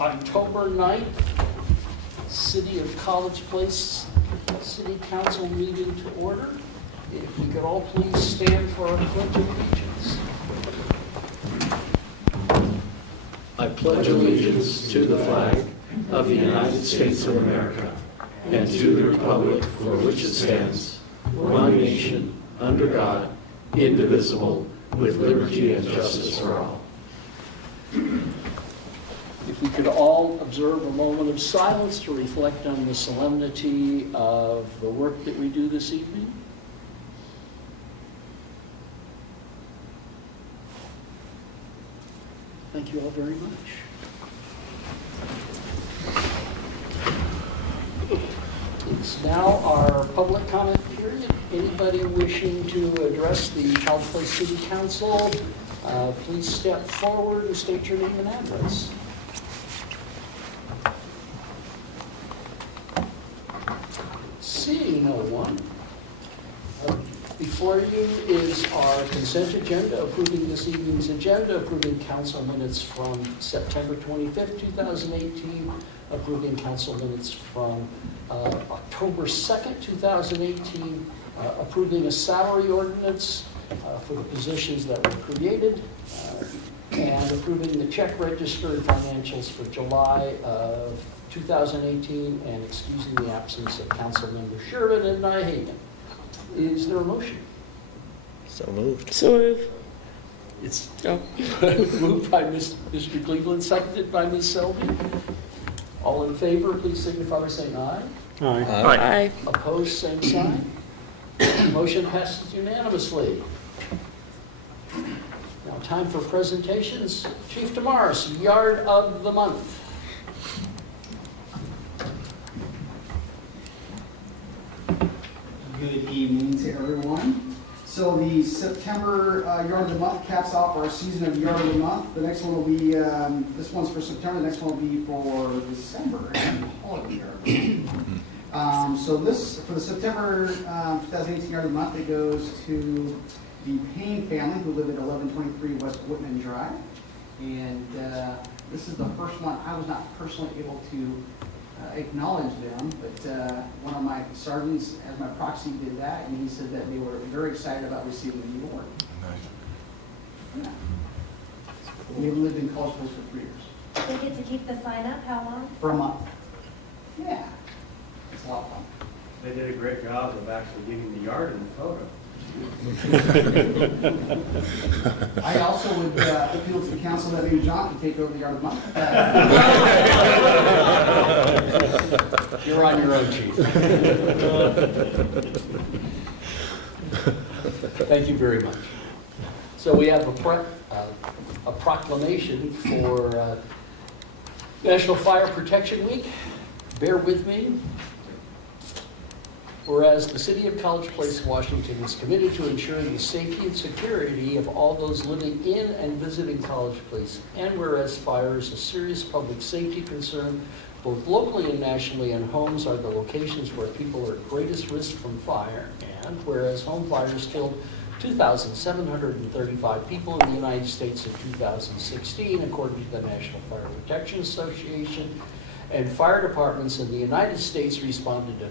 October 9th, City of College Place City Council meeting to order. If we could all please stand for our pledge of allegiance. I pledge allegiance to the flag of the United States of America and to the republic for which it stands, one nation, under God, indivisible, with liberty and justice for all. If we could all observe a moment of silence to reflect on the solemnity of the work that we do this evening. Thank you all very much. It's now our public comment period. Anybody wishing to address the College Place City Council, please step forward and state your name and address. Seeing no one, before you is our consent agenda, approving this evening's agenda, approving council minutes from September 25th, 2018, approving council minutes from October 2nd, 2018, approving a salary ordinance for the positions that were created, and approving the check register and financials for July of 2018, and excusing the absence of council member Sherman and Nyhagen. Is there a motion? So moved. So move. It's moved by Mr. Cleveland, seconded by Ms. Selby. All in favor, please signify by saying aye. Aye. Opposed, same sign. Motion passes unanimously. Now, time for presentations. Chief Damaris, Yard of the Month. Good evening to everyone. So the September Yard of the Month caps off our season of Yard of the Month. The next one will be, this one's for September, the next one will be for December, and holiday Yard of the Month. So this, for the September 2018 Yard of the Month, it goes to the Payne family who live at 1123 West Whitman Drive. And this is the first one. I was not personally able to acknowledge them, but one of my sergeants, as my proxy, did that, and he said that they were very excited about receiving the award. Nice. Yeah. They've lived in College Place for 3 years. They get to keep the sign up, how long? For a month. Yeah. It's a lot of fun. They did a great job of actually giving the yard in the photo. I also would appeal to the council that maybe John can take over the Yard of the Month. You're on your own, Chief. Thank you very much. So we have a proclamation for National Fire Protection Week. Bear with me. Whereas the City of College Place, Washington is committed to ensuring the safety and security of all those living in and visiting College Place, and whereas fire is a serious public safety concern, both locally and nationally, and homes are the locations where people are at greatest risk from fire, and whereas home fires killed 2,735 people in the United States in 2016, according to the National Fire Protection Association, and fire departments in the United States responded to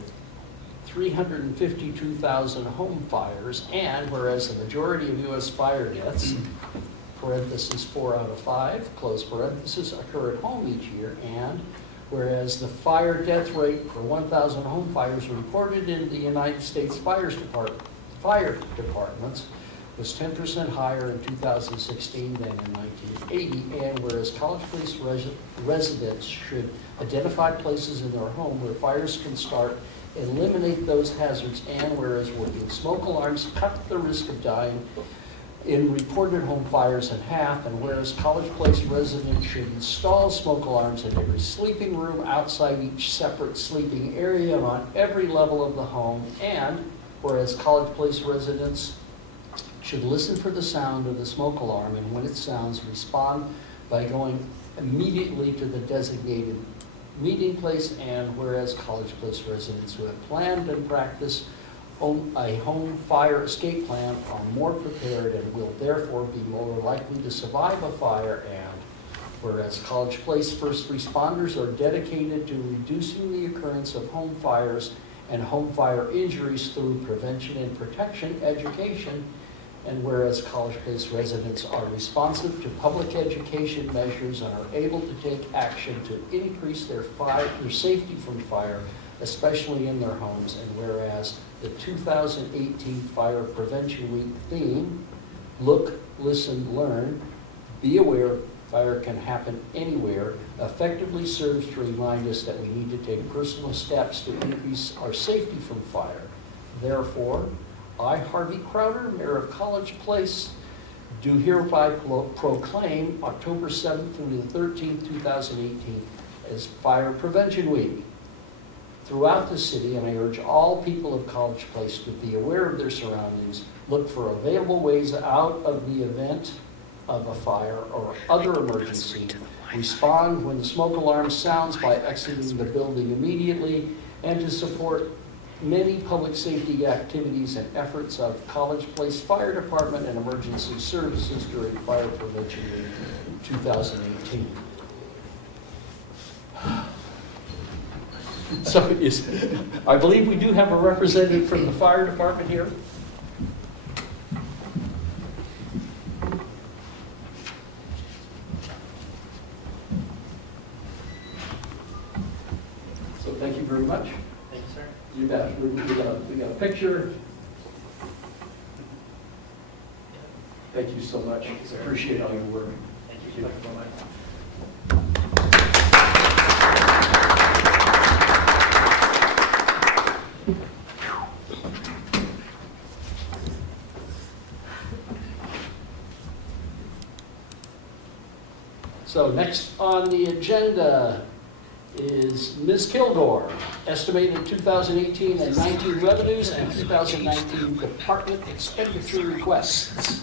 352,000 home fires, and whereas the majority of U.S. fire deaths, parentheses 4 out of 5, close parentheses, occur at home each year, and whereas the fire death rate per 1,000 home fires reported in the United States fire departments was 10% higher in 2016 than in 1980, and whereas College Place residents should identify places in their home where fires can start, eliminate those hazards, and whereas working smoke alarms cut the risk of dying in reported home fires in half, and whereas College Place residents should install smoke alarms in every sleeping room, outside each separate sleeping area, and on every level of the home, and whereas College Place residents should listen for the sound of the smoke alarm, and when it sounds, respond by going immediately to the designated meeting place, and whereas College Place residents who have planned and practiced a home fire escape plan are more prepared and will therefore be more likely to survive a fire, and Whereas College Place first responders are dedicated to reducing the occurrence of home fires and home fire injuries through prevention and protection education. And whereas College Place residents are responsive to public education measures and are able to take action to increase their safety from fire, especially in their homes. And whereas the 2018 Fire Prevention Week theme, Look, Listen, Learn, Be Aware, Fire Can Happen Anywhere, effectively serves to remind us that we need to take personal steps to increase our safety from fire. Therefore, I, Harvey Crowder, Mayor of College Place, do hereby proclaim October 7th through the 13th, 2018 as Fire Prevention Week throughout the city, and I urge all people of College Place to be aware of their surroundings, look for available ways out of the event of a fire or other emergency, respond when the smoke alarm sounds by exiting the building immediately, and to support many public safety activities and efforts of College Place Fire Department and Emergency Services during Fire Prevention Week 2018. So I believe we do have a representative from the fire department here. So thank you very much. Thank you, sir. You bet. We got a picture. Thank you so much. Thank you, sir. Appreciate all your work. Thank you. Bye-bye. So next on the agenda is Ms. Kilgore, estimated 2018 and 19 revenues and 2019 department expenditure requests.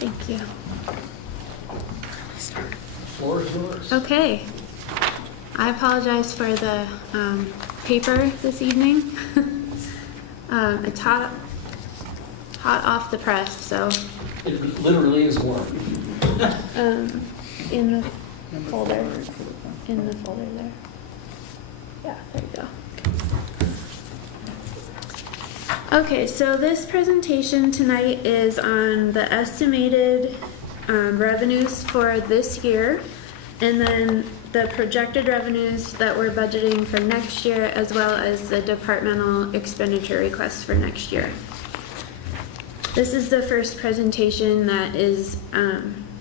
Thank you. Floor is yours. Okay. I apologize for the paper this evening. It's hot off the press, so It literally is warm. in the folder, there. Yeah, there you go. Okay, so this presentation tonight is on the estimated revenues for this year, and then the projected revenues that we're budgeting for next year, as well as the departmental expenditure requests for next year. This is the first presentation that is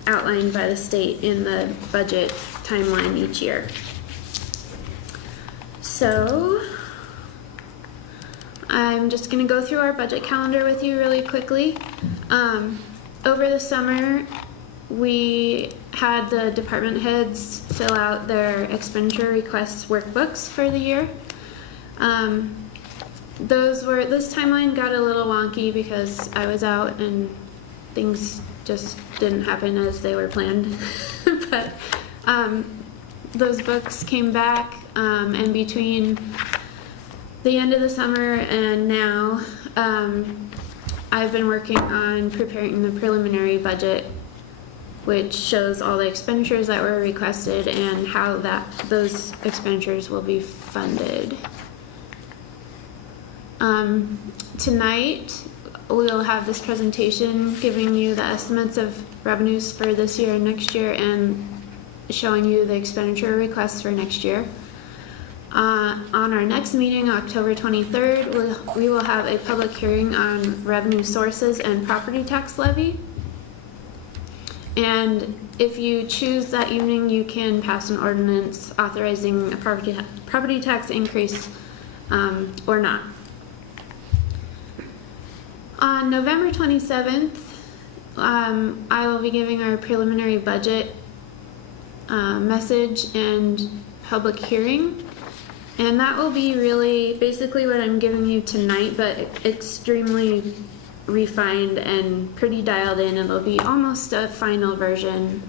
outlined by the state in the budget timeline each year. So I'm just going to go through our budget calendar with you really quickly. Over the summer, we had the department heads fill out their expenditure requests workbooks for the year. This timeline got a little wonky because I was out and things just didn't happen as they were planned. But those books came back, and between the end of the summer and now, I've been working on preparing the preliminary budget, which shows all the expenditures that were requested and how those expenditures will be funded. Tonight, we'll have this presentation giving you the estimates of revenues for this year and next year, and showing you the expenditure requests for next year. On our next meeting, October 23rd, we will have a public hearing on revenue sources and property tax levy. And if you choose that evening, you can pass an ordinance authorizing a property tax increase or not. On November 27th, I will be giving our preliminary budget message and public hearing. And that will be really basically what I'm giving you tonight, but extremely refined and pretty dialed in. It'll be almost a final version,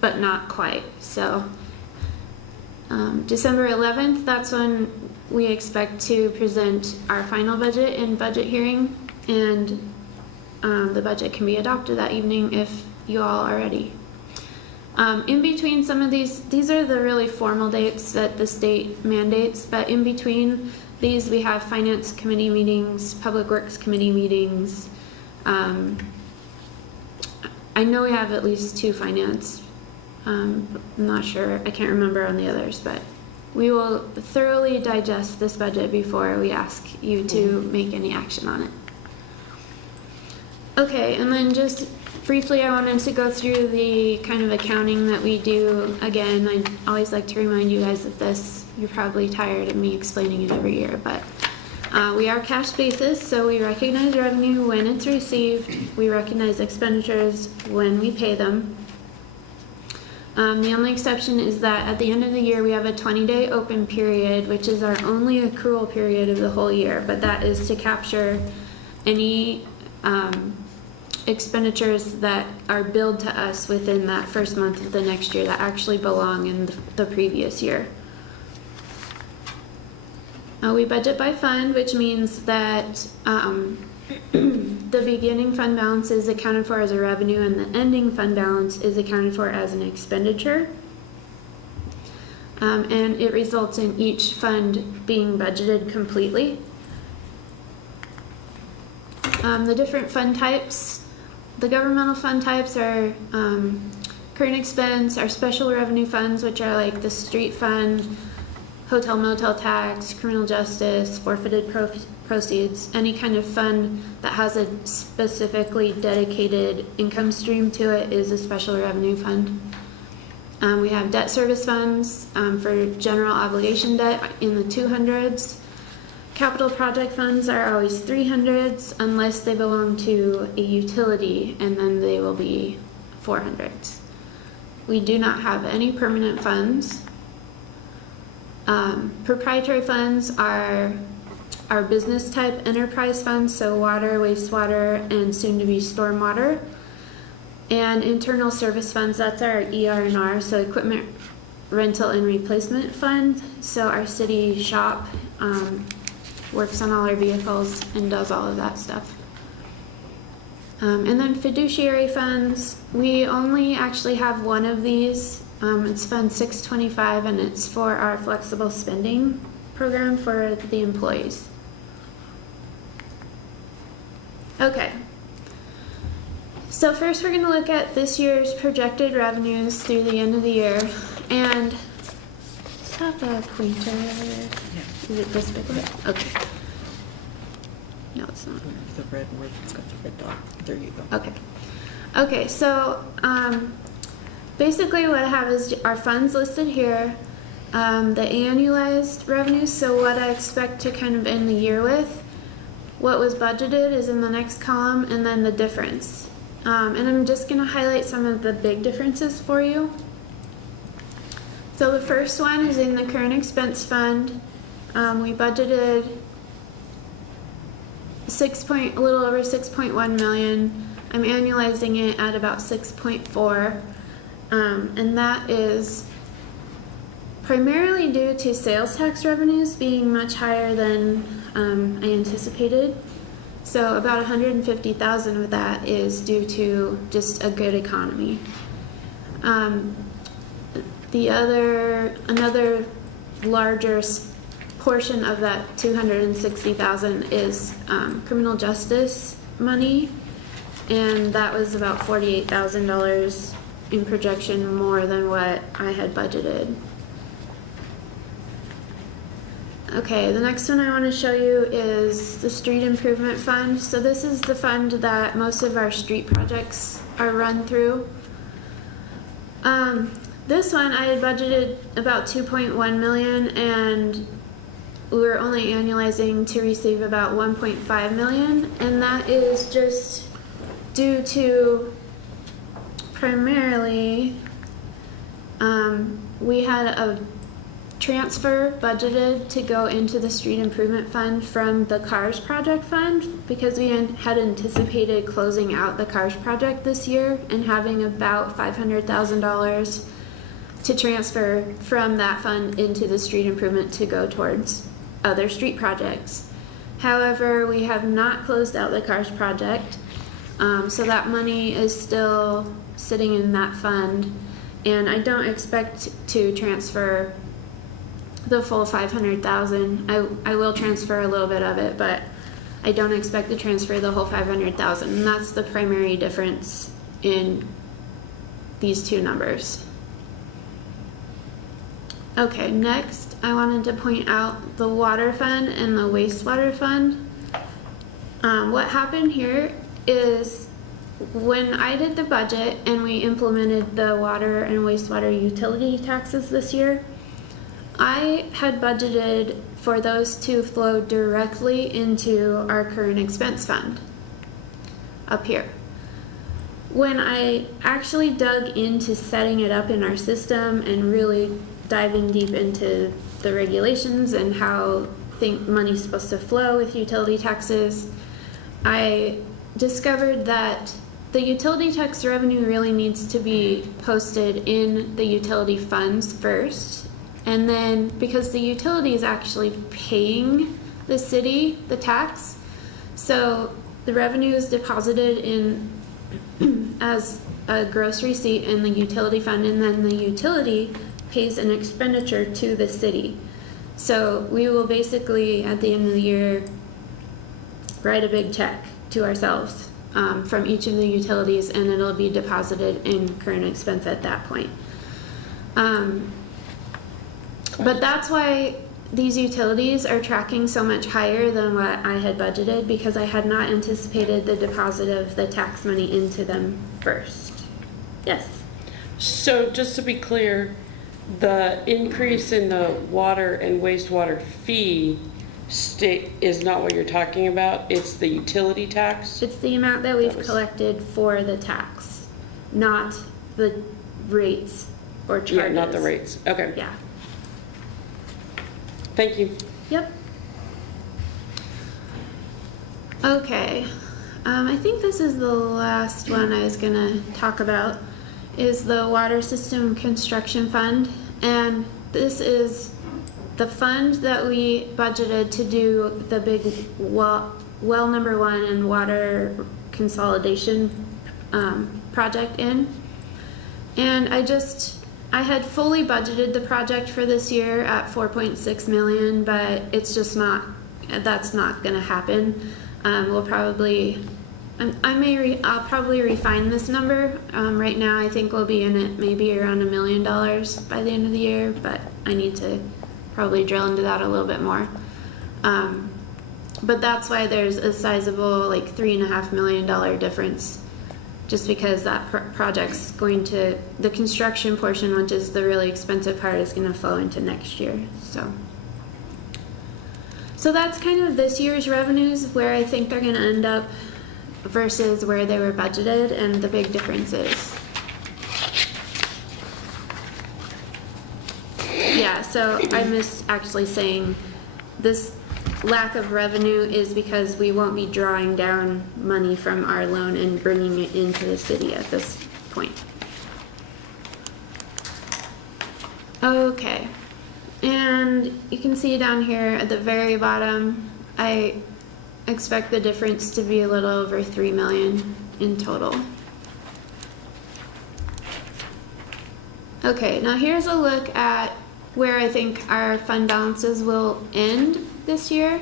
but not quite. So December 11th, that's when we expect to present our final budget and budget hearing, and the budget can be adopted that evening if you all are ready. In between some of these are the really formal dates that the state mandates, but in between these we have finance committee meetings, public works committee meetings. I know we have at least 2 finance. I'm not sure, I can't remember on the others, but we will thoroughly digest this budget before we ask you to make any action on it. Okay, and then just briefly, I wanted to go through the kind of accounting that we do. Again, I always like to remind you guys of this. You're probably tired of me explaining it every year, but we are cash basis, so we recognize revenue when it's received. We recognize expenditures when we pay them. The only exception is that at the end of the year, we have a 20-day open period, which is our only accrual period of the whole year, but that is to capture any expenditures that are billed to us within that first month of the next year that actually belong in the previous year. We budget by fund, which means that the beginning fund balance is accounted for as a revenue and the ending fund balance is accounted for as an expenditure. And it results in each fund being budgeted completely. The different fund types. The governmental fund types are current expense, our special revenue funds, which are like the street fund, hotel motel tax, criminal justice, forfeited proceeds, any kind of fund that has a specifically dedicated income stream to it is a special revenue fund. We have debt service funds for general obligation debt in the 200s. Capital project funds are always 300s unless they belong to a utility, and then they will be 400s. We do not have any permanent funds. Proprietary funds are our business type enterprise funds, so water, wastewater, and soon to be stormwater. And internal service funds, that's our ER&R, so equipment rental and replacement fund. So our city shop works on all our vehicles and does all of that stuff. And then fiduciary funds, we only actually have one of these. It's Fund 625, and it's for our flexible spending program for the employees. Okay. So first we're going to look at this year's projected revenues through the end of the year. And have a pointer. Is it this big one? Okay. No, it's not. The red word, it's got the red dot. There you go. Okay. Okay, so basically what I have is our funds listed here, the annualized revenues, so what I expect to kind of end the year with. What was budgeted is in the next column, and then the difference. And I'm just going to highlight some of the big differences for you. So the first one is in the current expense fund. We budgeted a little over 6.1 million. I'm annualizing it at about 6.4, and that is primarily due to sales tax revenues being much higher than I anticipated. So about 150,000 of that is due to just a good economy. Another larger portion of that 260,000 is criminal justice money, and that was about $48,000 in projection more than what I had budgeted. Okay, the next one I want to show you is the street improvement fund. So this is the fund that most of our street projects are run through. This one I had budgeted about 2.1 million, and we're only annualizing to receive about 1.5 million, and that is just due to primarily, we had a transfer budgeted to go into the street improvement fund from the CARS project fund because we had anticipated closing out the CARS project this year and having about $500,000 to transfer from that fund into the street improvement to go towards other street projects. However, we have not closed out the CARS project, so that money is still sitting in that fund, and I don't expect to transfer the full 500,000. I will transfer a little bit of it, but I don't expect to transfer the whole 500,000, and that's the primary difference in these two numbers. Okay, next I wanted to point out the water fund and the wastewater fund. What happened here is when I did the budget and we implemented the water and wastewater utility taxes this year, I had budgeted for those to flow directly into our current expense fund up here. When I actually dug into setting it up in our system and really diving deep into the regulations and how money's supposed to flow with utility taxes, I discovered that the utility tax revenue really needs to be posted in the utility funds first. And then, because the utility is actually paying the city the tax, so the revenue is deposited in as a gross receipt in the utility fund, and then the utility pays an expenditure to the city. So we will basically, at the end of the year, write a big check to ourselves from each of the utilities, and it'll be deposited in current expense at that point. But that's why these utilities are tracking so much higher than what I had budgeted, because I had not anticipated the deposit of the tax money into them first. Yes. So just to be clear, the increase in the water and wastewater fee is not what you're talking about. It's the utility tax. It's the amount that we've collected for the tax, not the rates or charges. Yeah, not the rates. Okay. Yeah. Thank you. Yep. Okay. I think this is the last one I was gonna talk about, is the water system construction fund. And this is the fund that we budgeted to do the big well number 1 and water consolidation project in. And I had fully budgeted the project for this year at 4.6 million, but it's just that's not gonna happen. I'll probably refine this number. Right now I think we'll be in it maybe around $1 million by the end of the year, but I need to probably drill into that a little bit more. But that's why there's a sizable like $3.5 million difference, just because that project's the construction portion, which is the really expensive part, is gonna flow into next year. So that's kind of this year's revenues, where I think they're gonna end up versus where they were budgeted, and the big differences. Yeah, so I missed actually saying this lack of revenue is because we won't be drawing down money from our loan and bringing it into the city at this point. Okay, and you can see down here at the very bottom, I expect the difference to be a little over 3 million in total. Okay, now here's a look at where I think our fund balances will end this year.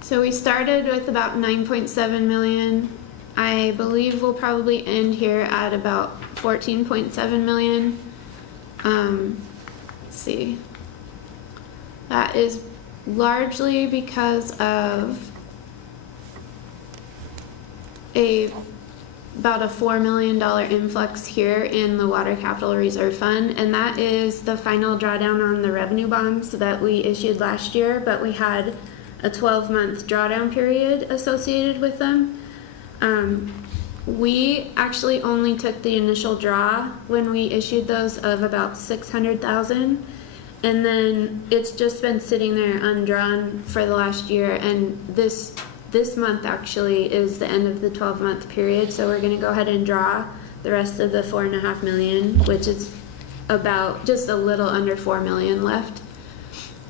So we started with about 9.7 million. I believe we'll probably end here at about 14.7 million. Let's see. That is largely because of a about a $4 million influx here in the Water Capital Reserve Fund, and that is the final drawdown on the revenue bonds that we issued last year, but we had a 12-month drawdown period associated with them. We actually only took the initial draw when we issued those of about $600,000, and then it's just been sitting there undrawn for the last year, and this month actually is the end of the 12-month period, so we're going to go ahead and draw the rest of the $4.5 million, which is about just a little under $4 million left.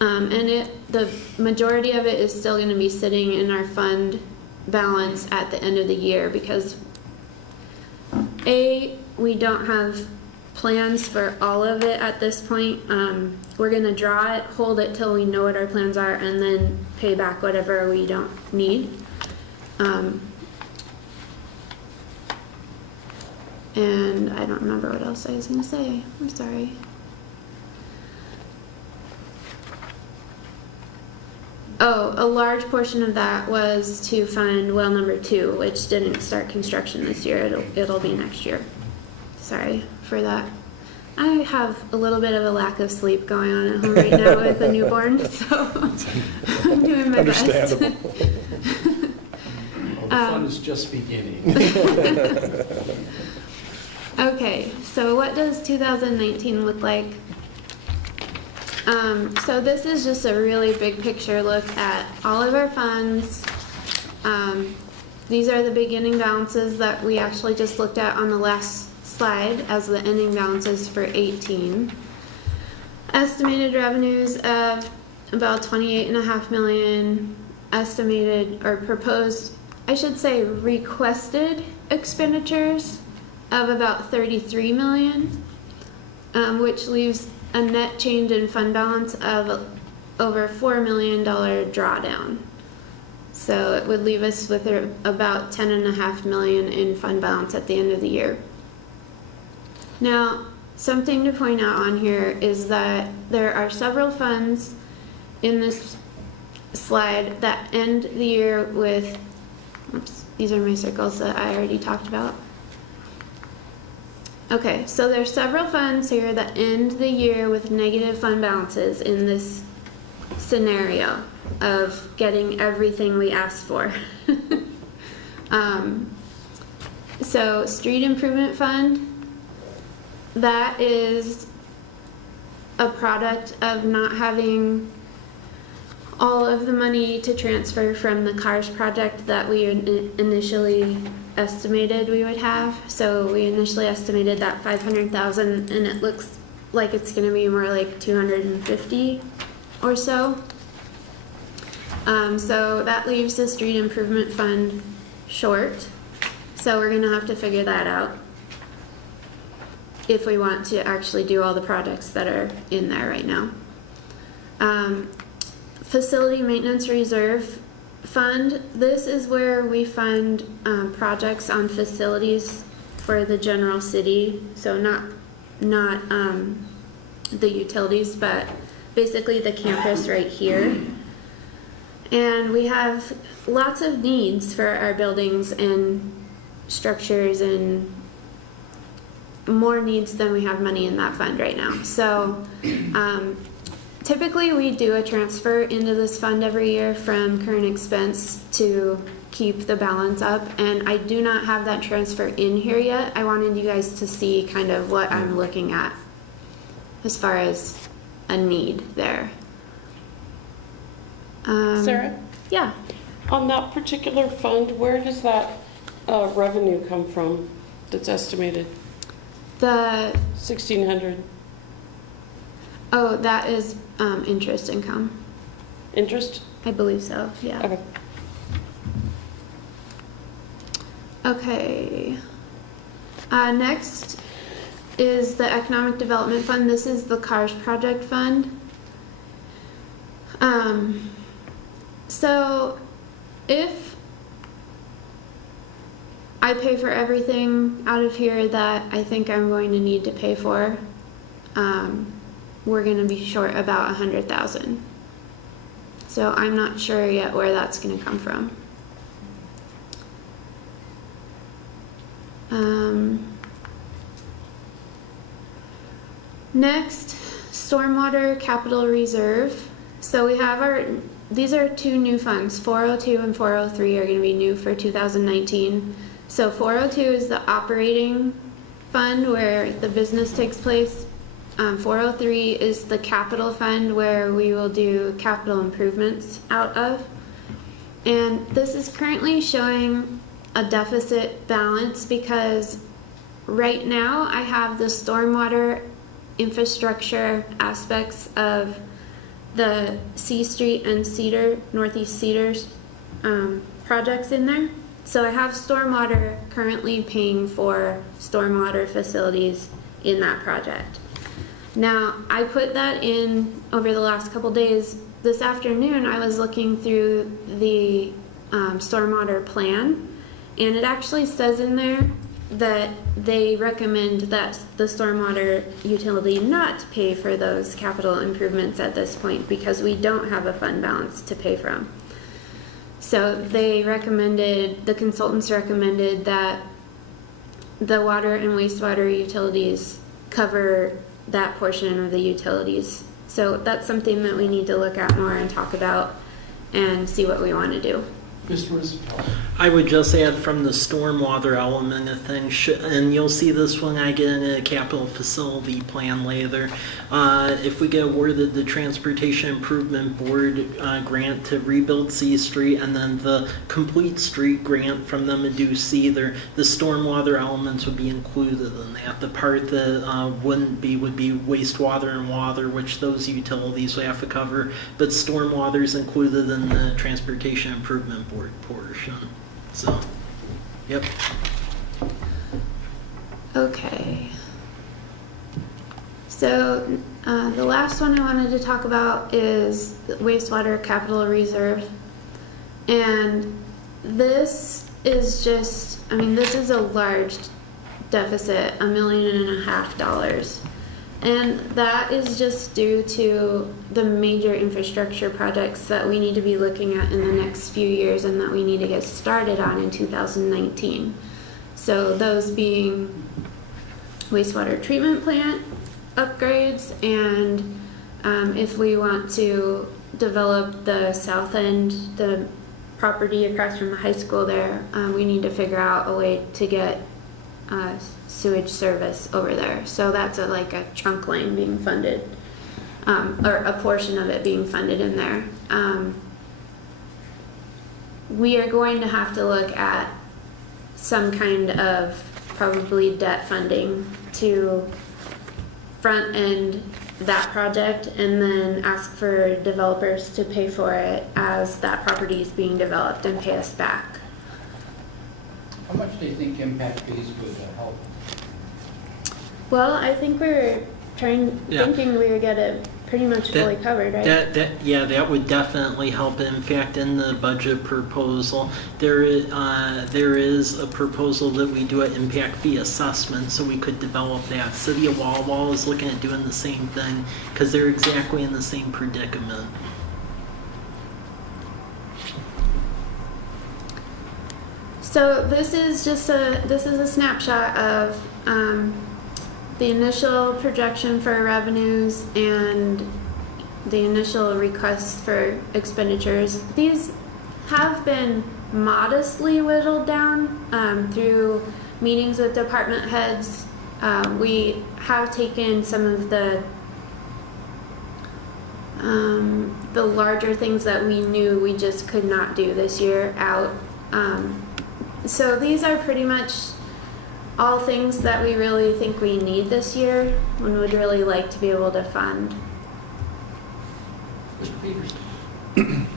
And the majority of it is still going to be sitting in our fund balance at the end of the year because we don't have plans for all of it at this point. We're going to draw it, hold it till we know what our plans are, and then pay back whatever we don't need. And I don't remember what else I was going to say. I'm sorry. Oh, a large portion of that was to fund well number 2, which didn't start construction this year. It'll be next year. Sorry for that. I have a little bit of a lack of sleep going on at home right now with a newborn, so I'm doing my best. Well, the fun is just beginning. Okay, so what does 2019 look like? So this is just a really big picture look at all of our funds. These are the beginning balances that we actually just looked at on the last slide as the ending balances for 18. Estimated revenues of about $28.5 million. Estimated or proposed, I should say requested expenditures of about $33 million, which leaves a net change in fund balance of over $4 million drawdown. So it would leave us with about $10.5 million in fund balance at the end of the year. Now, something to point out on here is that there are several funds in this slide that end the year with, oops, these are my circles that I already talked about. Okay, so there's several funds here that end the year with negative fund balances in this scenario of getting everything we asked for. So street improvement fund, that is a product of not having all of the money to transfer from the CARS project that we initially estimated we would have. So we initially estimated that $500,000, and it looks like it's going to be more like 250 or so. So that leaves the street improvement fund short. So we're going to have to figure that out if we want to actually do all the projects that are in there right now. Facility maintenance reserve fund, this is where we fund projects on facilities for the general city, so not the utilities, but basically the campus right here. And we have lots of needs for our buildings and structures, and more needs than we have money in that fund right now. So typically we do a transfer into this fund every year from current expense to keep the balance up, and I do not have that transfer in here yet. I wanted you guys to see kind of what I'm looking at as far as a need there. Sarah, Yeah. on that particular fund, where does that revenue come from that's estimated? The 1,600 oh, that is interest income. interest? I believe so. Yeah. Okay. Okay. Next is the Economic Development Fund. This is the CARS Project Fund. So if I pay for everything out of here that I think I'm going to need to pay for, we're going to be short about 100,000. So I'm not sure yet where that's going to come from. Next, stormwater capital reserve. So we have these are two new funds, 402 and 403 are going to be new for 2019. So 402 is the operating fund where the business takes place. 403 is the capital fund where we will do capital improvements out of. And this is currently showing a deficit balance because right now I have the stormwater infrastructure aspects of the C Street and Northeast Cedars projects in there. So I have stormwater currently paying for stormwater facilities in that project. Now, I put that in over the last couple days. This afternoon, I was looking through the stormwater plan, and it actually says in there that they recommend that the stormwater utility not pay for those capital improvements at this point because we don't have a fund balance to pay from. So the consultants recommended that the water and wastewater utilities cover that portion of the utilities. So that's something that we need to look at more and talk about and see what we want to do. Mr. Rizzo. I would just add from the stormwater element of things, and you'll see this when I get into a capital facility plan later. If we get awarded the Transportation Improvement Board grant to rebuild C Street and then the complete street grant from them to do C, the stormwater elements would be included in that. The part that wouldn't be would be wastewater and water, which those utilities would have to cover, but stormwater is included in the Transportation Improvement Board portion. So, yep. Okay. So the last one I wanted to talk about is the wastewater capital reserve. And this is just, this is a large deficit, $1.5 million. And that is just due to the major infrastructure projects that we need to be looking at in the next few years and that we need to get started on in 2019. So those being wastewater treatment plant upgrades, and if we want to develop the south end, the property across from the high school there, we need to figure out a way to get sewage service over there. So that's like a trunk line being funded, or a portion of it being funded in there. We are going to have to look at some kind of probably debt funding to front end that project and then ask for developers to pay for it as that property is being developed and pay us back. How much do you think impact fees would help? Well, I think we were Yeah. thinking we would get it pretty much fully covered, right? That would definitely help. In fact, in the budget proposal, there is a proposal that we do an impact fee assessment, so we could develop that. City of Walla Walla is looking at doing the same thing because they're exactly in the same predicament. So this is a snapshot of the initial projection for revenues and the initial requests for expenditures. These have been modestly whittled down through meetings with department heads. We have taken some of the larger things that we knew we just could not do this year out. So these are pretty much all things that we really think we need this year and would really like to be able to fund. Mr. Peterson.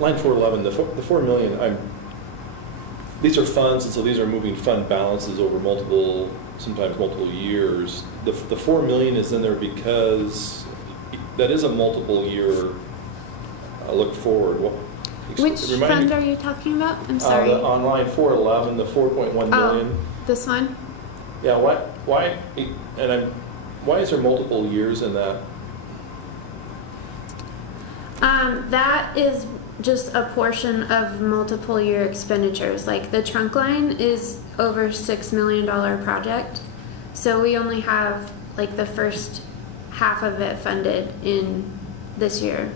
Line 411, the 4 million, these are funds, and so these are moving fund balances over sometimes multiple years. The 4 million is in there because that is a multiple year look forward. Which fund are you talking about? I'm sorry. On line 411, the 4.1 million. Oh, this one? Yeah, why is there multiple years in that? That is just a portion of multiple year expenditures. Like the trunk line is over $6 million project. So we only have like the first half of it funded in this year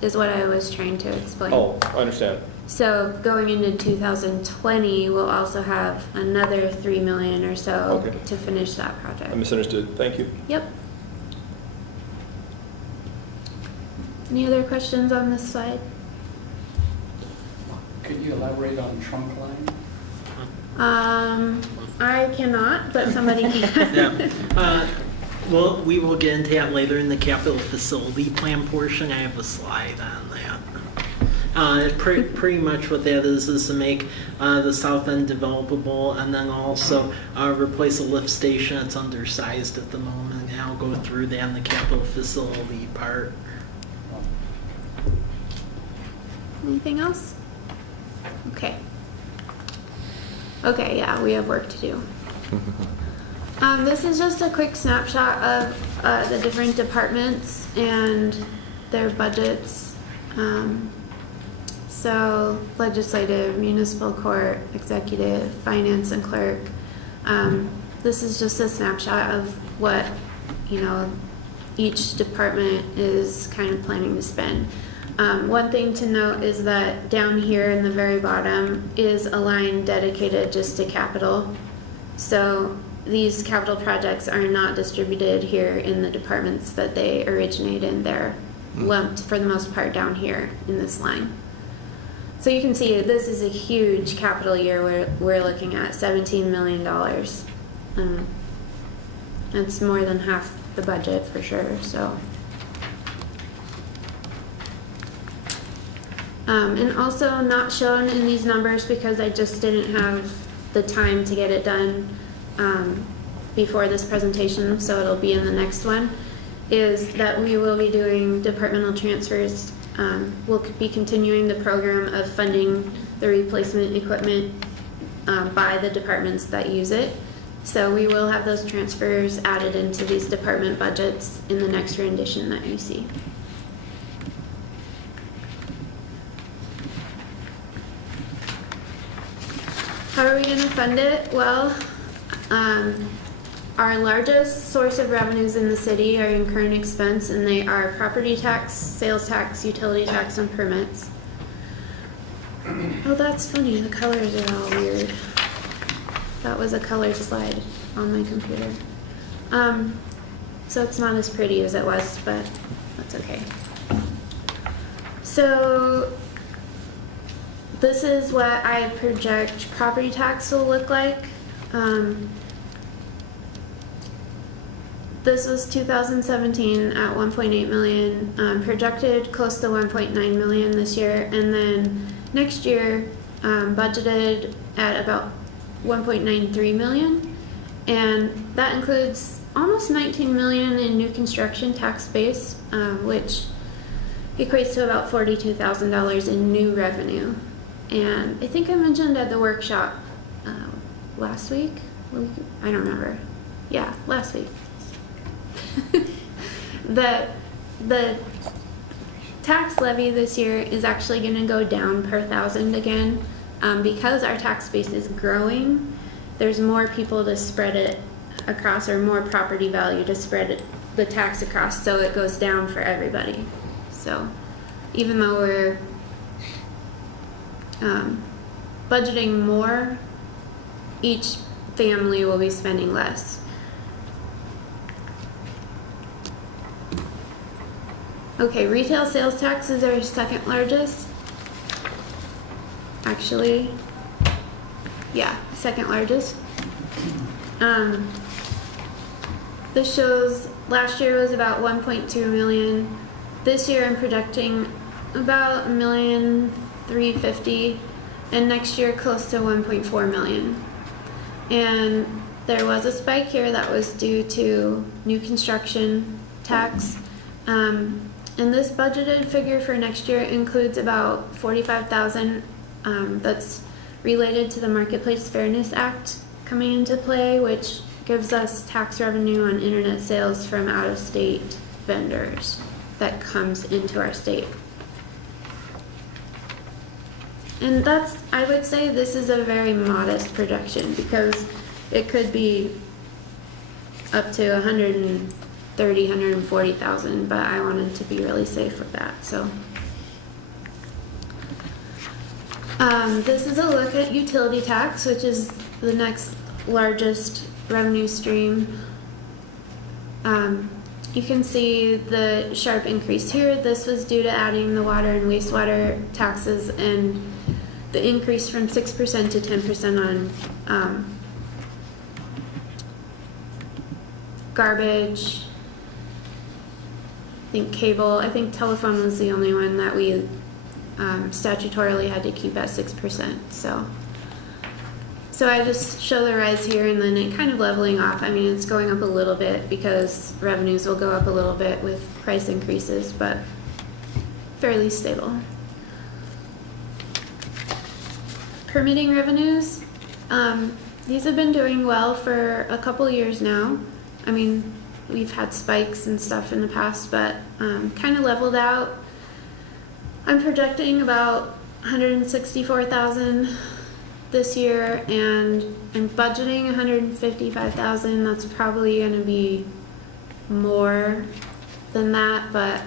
is what I was trying to explain. Oh, I understand. So going into 2020, we'll also have another 3 million or so Okay. to finish that project. I misunderstood. Thank you. Yep. Any other questions on this slide? Could you elaborate on trunk line? I cannot, but somebody can. Yeah. Well, we will get into that later in the capital facility plan portion. I have a slide on that. Pretty much what that is to make the south end developable, and then also replace a lift station that's undersized at the moment. And I'll go through that in the capital facility part. Anything else? Okay. Okay, yeah, we have work to do. This is just a quick snapshot of the different departments and their budgets. So legislative, municipal court, executive, finance and clerk. This is just a snapshot of what, each department is kind of planning to spend. One thing to note is that down here in the very bottom is a line dedicated just to capital. So these capital projects are not distributed here in the departments that they originate in. They're lumped for the most part down here in this line. So you can see this is a huge capital year. We're looking at $17 million. That's more than half the budget for sure. So. And also not shown in these numbers because I just didn't have the time to get it done before this presentation, so it'll be in the next one, is that we will be doing departmental transfers. We'll be continuing the program of funding the replacement equipment by the departments that use it. So we will have those transfers added into these department budgets in the next rendition that you see. How are we going to fund it? Well, our largest source of revenues in the city are in current expense, and they are property tax, sales tax, utility tax, and permits. Oh, that's funny. The colors are all weird. That was a color slide on my computer. So it's not as pretty as it was, but that's okay. So this is what I project property tax will look like. This was 2017 at 1.8 million, projected close to 1.9 million this year, and then next year budgeted at about 1.93 million, and that includes almost 19 million in new construction tax base, which equates to about $42,000 in new revenue. And I think I mentioned at the workshop last week, I don't remember. Yeah, last week. The tax levy this year is actually going to go down per thousand again because our tax base is growing. There's more people to spread it across, or more property value to spread the tax across, so it goes down for everybody. So even though we're budgeting more, each family will be spending less. Okay, retail sales tax is our second largest. Actually, yeah, second largest. This shows last year was about 1.2 million. This year I'm projecting about 1,350,000, and next year close to 1.4 million. And there was a spike here that was due to new construction tax. And this budgeted figure for next year includes about 45,000 that's related to the Marketplace Fairness Act coming into play, which gives us tax revenue on internet sales from out-of-state vendors that comes into our state. And that's, I would say this is a very modest projection because it could be up to 130, 140,000, but I wanted to be really safe with that, so. This is a look at utility tax, which is the next largest revenue stream. You can see the sharp increase here. This was due to adding the water and wastewater taxes and the increase from 6% to 10% on garbage. I think cable, I think telephone was the only one that we statutorily had to keep at 6%. So I just show the rise here and then it kind of leveling off. I mean, it's going up a little bit because revenues will go up a little bit with price increases, but fairly stable. Permitting revenues, these have been doing well for a couple years now. I mean, we've had spikes and stuff in the past, but kind of leveled out. I'm projecting about 164,000 this year, and I'm budgeting 155,000. That's probably going to be more than that, but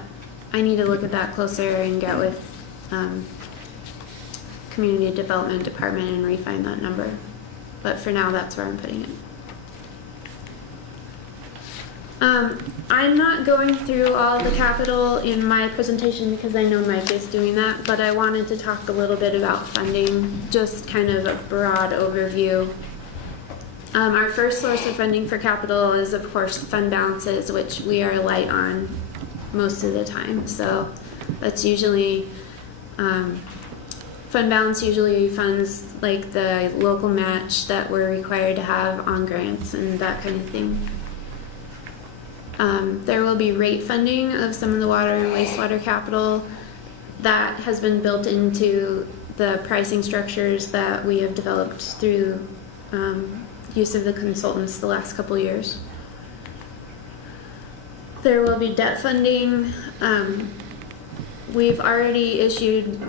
I need to look at that closer and get with Community Development Department and refine that number. But for now, that's where I'm putting it. I'm not going through all the capital in my presentation because I know Mike is doing that, but I wanted to talk a little bit about funding, just kind of a broad overview. Our first source of funding for capital is, of course, fund balances, which we are light on most of the time. So that's usually, fund balance usually funds like the local match that we're required to have on grants and that kind of thing. There will be rate funding of some of the water and wastewater capital that has been built into the pricing structures that we have developed through use of the consultants the last couple years. There will be debt funding. We've already issued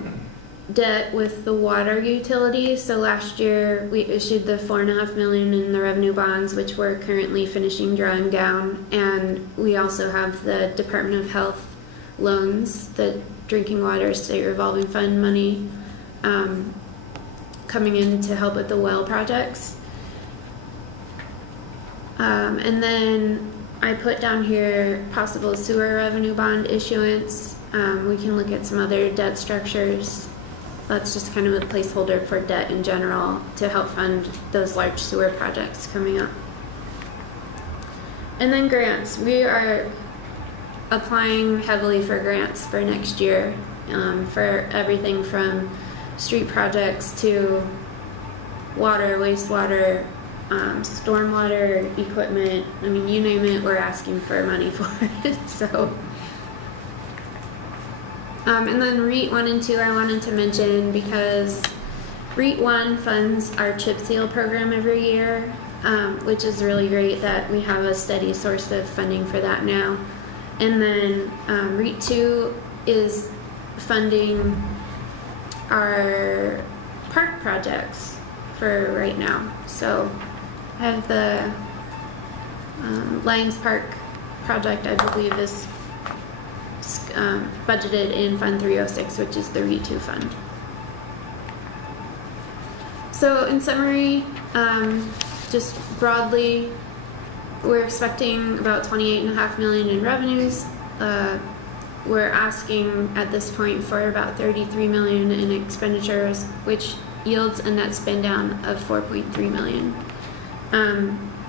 debt with the water utility. So last year we issued the $4.5 million in the revenue bonds, which we're currently finishing drawing down. And we also have the Department of Health loans, the drinking water state revolving fund money coming in to help with the well projects. And then I put down here possible sewer revenue bond issuance. We can look at some other debt structures. That's just kind of a placeholder for debt in general to help fund those large sewer projects coming up. And then grants. We are applying heavily for grants for next year for everything from street projects to water, wastewater, stormwater equipment. I mean, you name it, we're asking for money for it. So. And then REIT 1 and 2 I wanted to mention because REIT 1 funds our chip seal program every year, which is really great that we have a steady source of funding for that now. And then REIT 2 is funding our park projects for right now. So I have the Lions Park project, I believe, is budgeted in Fund 306, which is the REIT 2 fund. So in summary, just broadly, we're expecting about $28.5 million in revenues. We're asking at this point for about $33 million in expenditures, which yields a net spend down of $4.3 million.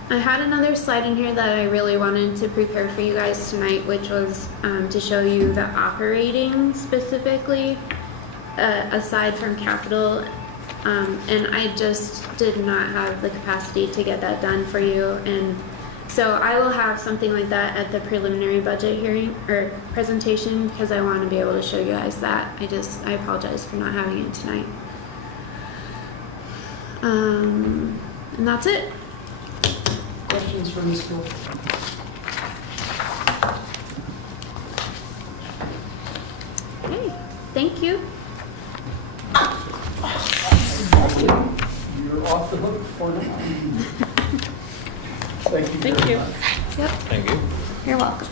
I had another slide in here that I really wanted to prepare for you guys tonight, which was to show you the operating specifically, aside from capital. And I just did not have the capacity to get that done for you. And so I will have something like that at the preliminary budget hearing or presentation because I want to be able to show you guys that. I apologize for not having it tonight. And that's it. Questions for Ms. Gill? Okay, thank you. You're off the hook for now. Thank you Thank very you. much. Yep, Thank you. you're welcome.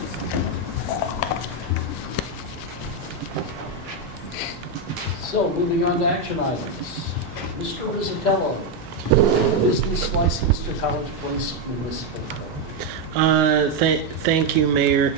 So moving on to action items. Mr. Rizzatello, business license to College Place Municipal Code. Thank you, Mayor.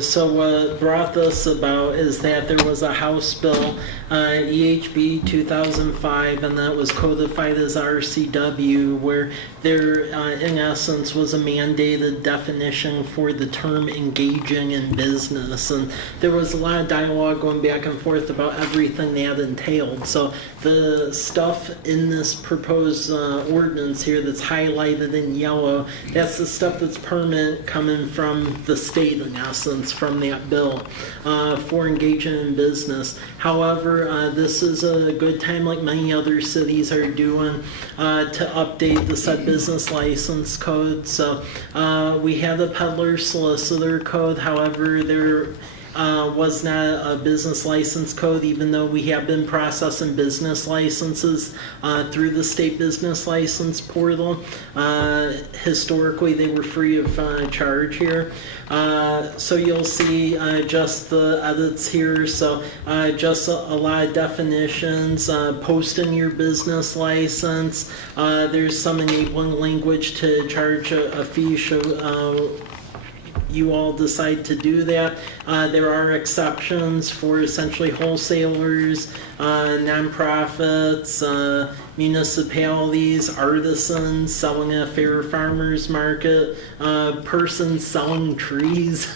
So what brought this about is that there was a House bill, EHB 2005, and that was codified as RCW, where there, in essence, was a mandated definition for the term engaging in business. And there was a lot of dialogue going back and forth about everything that entailed. So the stuff in this proposed ordinance here that's highlighted in yellow, that's the stuff that's permanent coming from the state, in essence, from that bill for engaging in business. However, this is a good time, like many other cities are doing, to update the said business license code. So we have the peddler solicitor code. However, there was not a business license code, even though we have been processing business licenses through the state business license portal. Historically, they were free of charge here. So you'll see just the edits here. So just a lot of definitions, posting your business license. There's some enabling language to charge a fee should you all decide to do that. There are exceptions for essentially wholesalers, nonprofits, municipalities, artisans selling at a fair farmers market, persons selling trees,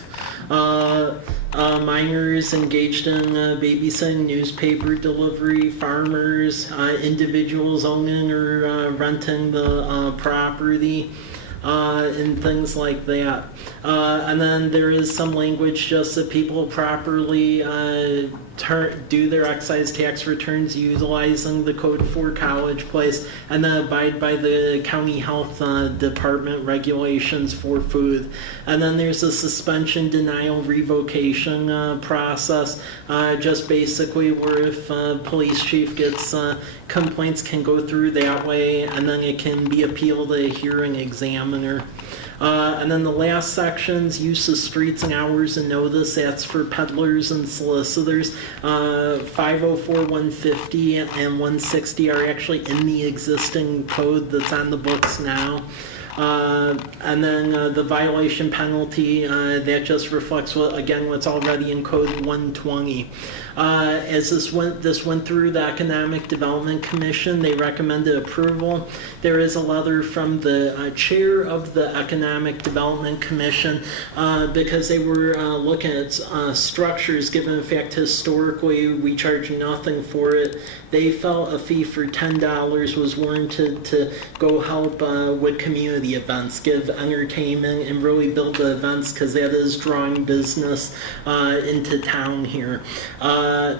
minors engaged in babysitting, newspaper delivery, farmers, individuals owning or renting the property. And things like that. And then there is some language just that people properly do their excise tax returns utilizing the code for College Place, and then abide by the county health department regulations for food. And then there's a suspension, denial, revocation process, just basically where if police chief gets complaints, can go through that way, and then it can be appealed to a hearing examiner. And then the last sections, use of streets and hours and notice, that's for peddlers and solicitors. 504, 150, and 160 are actually in the existing code that's on the books now. And then the violation penalty, that just reflects what's already in code 120. As this went through the Economic Development Commission, they recommended approval. There is a letter from the chair of the Economic Development Commission because they were looking at structures, given the fact historically we charge nothing for it. They felt a fee for $10 was warranted to go help with community events, give entertainment, and really build the events, because that is drawing business into town here.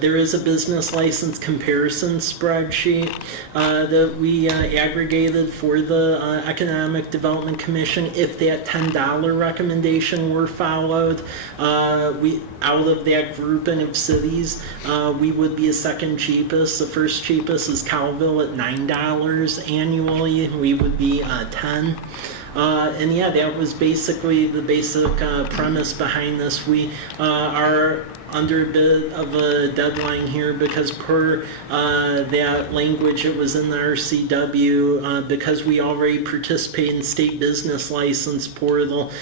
There is a business license comparison spreadsheet that we aggregated for the Economic Development Commission. If that $10 recommendation were followed, out of that grouping of cities, we would be a second cheapest. The first cheapest is Calville at $9 annually. We would be 10. And yeah, that was basically the basic premise behind this. We are under a bit of a deadline here because per that language, it was in the RCW, because we already participate in state business license portal,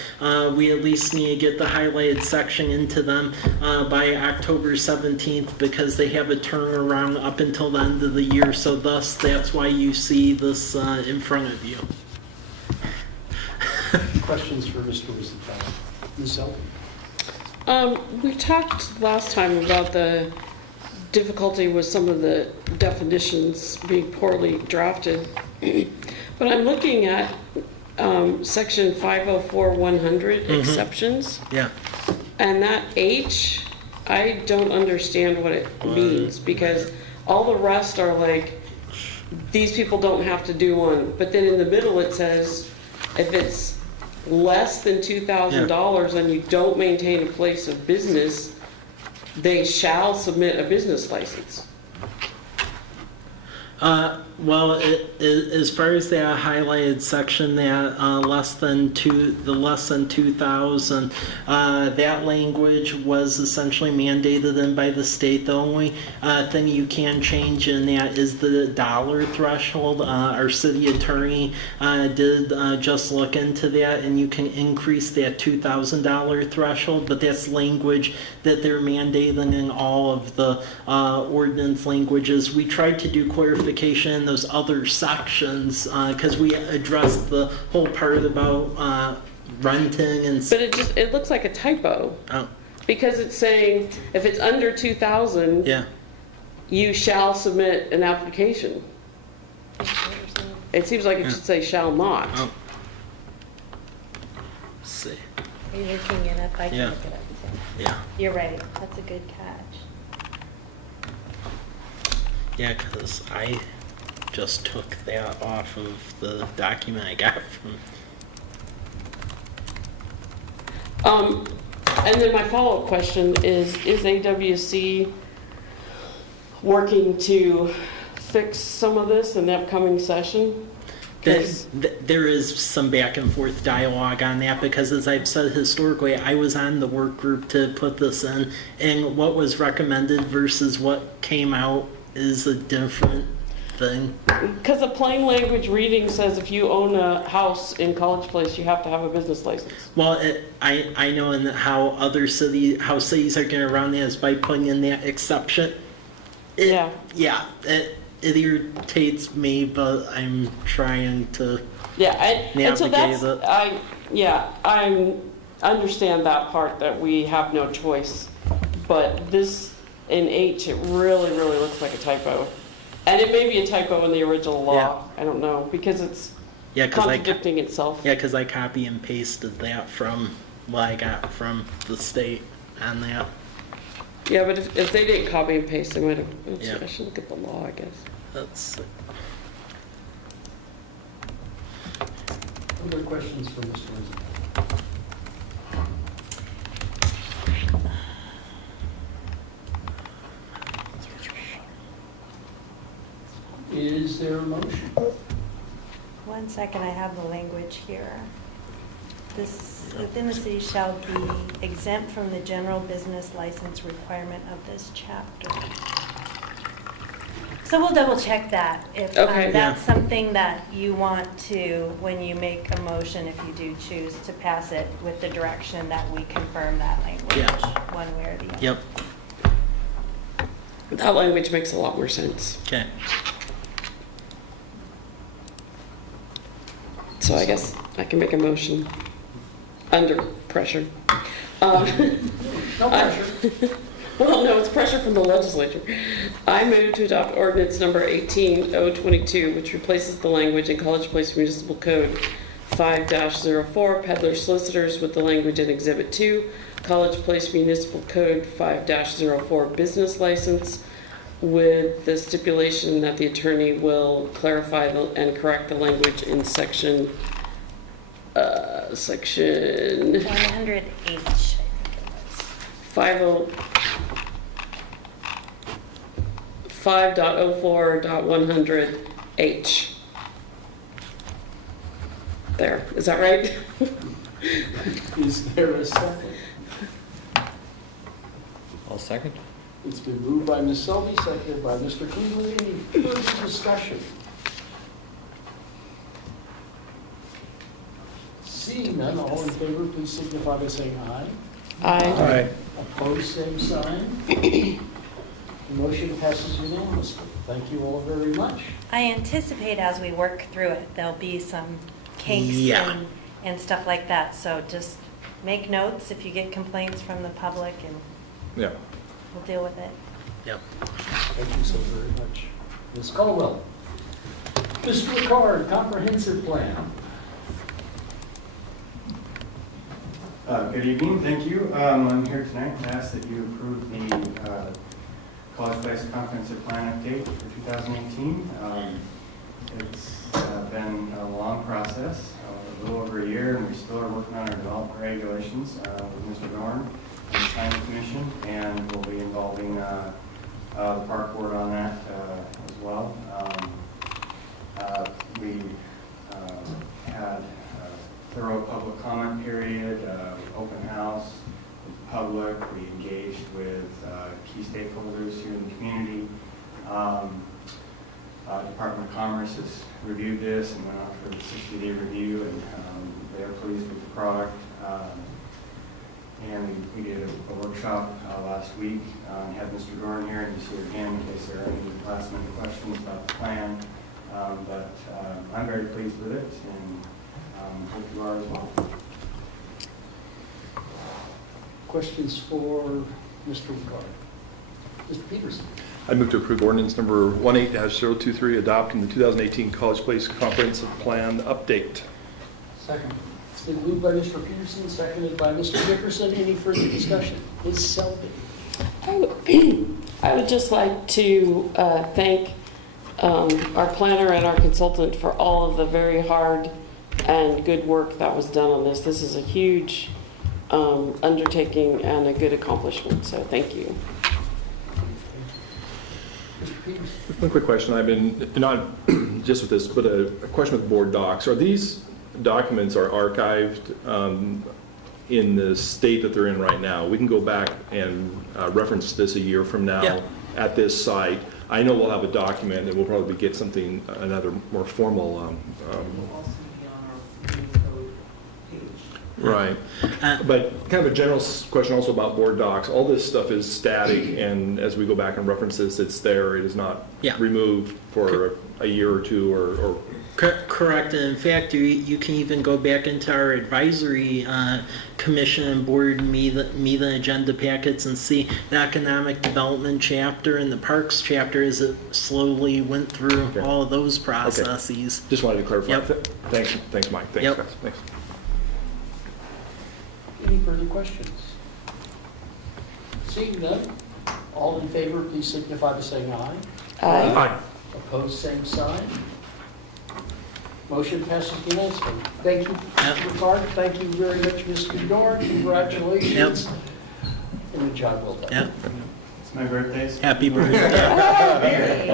we at least need to get the highlighted section into them by October 17th, because they have a turnaround up until the end of the year. So thus, that's why you see this in front of you. Questions for Mr. Rizzatello? Ms. Elton? We talked last time about the difficulty with some of the definitions being poorly drafted, but I'm looking at section 504-100 exceptions. Yeah. And that H, I don't understand what it means, because all the rest are like, these people don't have to do one, but then in the middle it says, if it's less than $2,000 and you don't maintain a place of business, they shall submit a business license. Well, as far as that highlighted section, that less than 2,000, that language was essentially mandated in by the state. The only thing you can change in that is the dollar threshold. Our city attorney did just look into that, and you can increase that $2,000 threshold, but that's language that they're mandating in all of the ordinance languages. We tried to do clarification in those other sections because we addressed the whole part about renting and. But it looks like a typo. Oh. Because it's saying if it's under 2,000, Yeah. you shall submit an application. It seems like it should say shall not. Oh. Let's see. Are you looking it up? I can Yeah. look it up too. Yeah. You're right. That's a good catch. Yeah, because I just took that off of the document I got from. And then my follow-up question is AWC working to fix some of this in the upcoming session? 'Cause- There is some back and forth dialogue on that because, as I've said historically, I was on the work group to put this in, and what was recommended versus what came out is a different thing. Because a plain language reading says if you own a house in College Place, you have to have a business license. Well, I know in how cities are going to run that is by putting in that exception. Yeah. Yeah, it irritates me, but I'm trying to. Yeah, and so Navigate that's, it. I understand that part, that we have no choice. But this, in H, it really, really looks like a typo. And it may be a typo in the original law, Yeah. I don't know, because it's Yeah, because contradicting itself. I copy and pasted that from what I got from the state on that. Yeah, but if they didn't copy and paste, they might have, oops, Yeah. I should look at the law, I guess. That's Other questions for Mr. Rizzo? Is there a motion? 1 second, I have the language here. This, within the city shall be exempt from the general business license requirement of this chapter. So we'll double check that if Okay. that's something that you want to, when you make a motion, if you do choose to pass it with the direction that we confirm that language, Yeah. one way or the other. Yep. That language makes a lot more sense. Okay. So I guess I can make a motion under pressure. No pressure. Well, no, it's pressure from the legislature. I move to adopt ordinance number 18022, which replaces the language in College Place Municipal Code 5-04, peddler solicitors, with the language in Exhibit 2, College Place Municipal Code 5-04, business license, with the stipulation that the attorney will clarify and correct the language in section 100H, I think it was. 5.04.100H. There, is that right? Is there a second? I'll second. It's been moved by Ms. Selby, seconded by Mr. Cleveland. Any further discussion? Seeing none, all in favor, please signify by saying aye. Aye. Opposed, same sign. The motion passes unanimously. Thank you all very much. I anticipate as we work through it, there'll be some kinks Yeah. and stuff like that. So just make notes if you get complaints from the public, and Yeah. we'll deal with it. Yep. Thank you so very much. Ms. Colwell. Mr. Ricard, comprehensive plan. Good evening, thank you. I'm here tonight to ask that you approve the College Place Comprehensive Plan update for 2018. It's been a long process, a little over a year, and we still are working on our development regulations with Mr. Dorn and the Planning Commission, and we'll be involving the Park Board on that as well. Department of Commerce has reviewed this and went out for the 60-day review, and they are pleased with the product. And we did a workshop last week, had Mr. Dorn here, and he's here again in case there are any last minute questions about the plan. But I'm very pleased with it, and hope you are as well. Questions for Mr. Ricard? Mr. Peterson? I move to approve ordinance number 18-023, adopting the 2018 College Place Comprehensive Plan update. Second. It's been moved by Mr. Peterson, seconded by Mr. Dickerson. Any further discussion? Ms. Selby? I would just like to thank our planner and our consultant for all of the very hard and good work that was done on this. This is a huge undertaking and a good accomplishment, so thank you. Mr. Peterson? One quick question. I've been, not just with this, but a question with board docs. Are these documents are archived in the state that they're in right now? We can go back and reference this a year from now. Yeah. At this site. I know we'll have a document, and we'll probably get something, another more formal. Right. But kind of a general question also about board docs. All this stuff is static, and as we go back and reference this, it's there. It is not removed for a year or two or Correct. And in fact, you can even go back into our advisory commission and board meeting agenda packets and see the economic development chapter and the parks chapter as it slowly went through all of those processes. Just wanted to clarify. Yep. Thanks, Mike. Thanks, Yep. guys. Thanks. Any further questions? Seeing none, all in favor, please signify by saying aye. Aye. Opposed, same sign. Motion passes unanimously. Thank you, Mr. Ricard. Thank you very much, Mr. Dorn. Congratulations. And a job well done. Yep. It's my birthday. So Happy birthday. Happy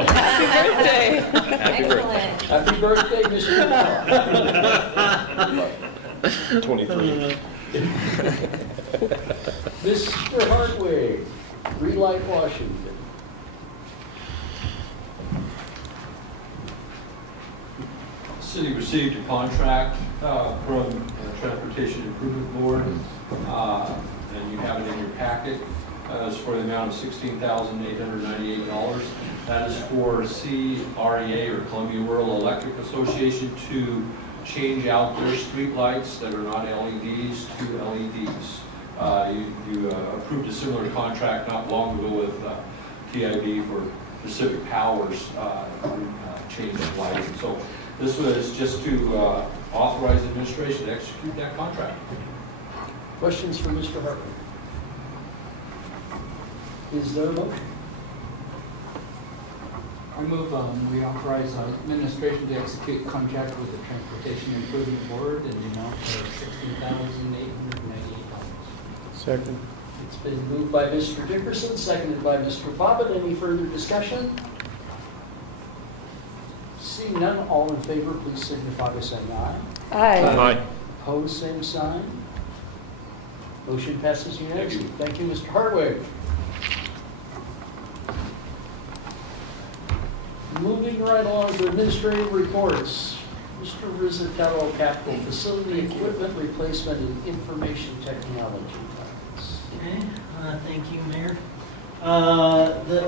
birthday. Excellent. Happy birthday, Mr. Ricard. 23. Mr. Hardway, Relight, Washington. The city received a contract from Transportation Improvement Board, and you have it in your packet. It's for the amount of $16,898. That is for CREA, or Columbia Rural Electric Association, to change out their street lights that are not LEDs to LEDs. You approved a similar contract not long ago with TIB for Pacific Power's change of lighting. So this was just to authorize administration to execute that contract. Questions for Mr. Hartman? Is there a motion? I move we authorize administration to execute contract with the Transportation Improvement Board in the amount of $16,898. Second. It's been moved by Mr. Dickerson, seconded by Mr. Bobbitt. Any further discussion? Seeing none, all in favor, please signify by saying aye. Aye. Opposed, same sign. Motion passes unanimously. Thank you, Mr. Hardway. Moving right along to administrative reports. Mr. Rizzatello, Capital Facility Equipment Replacement and Information Technology. Okay, thank you, Mayor.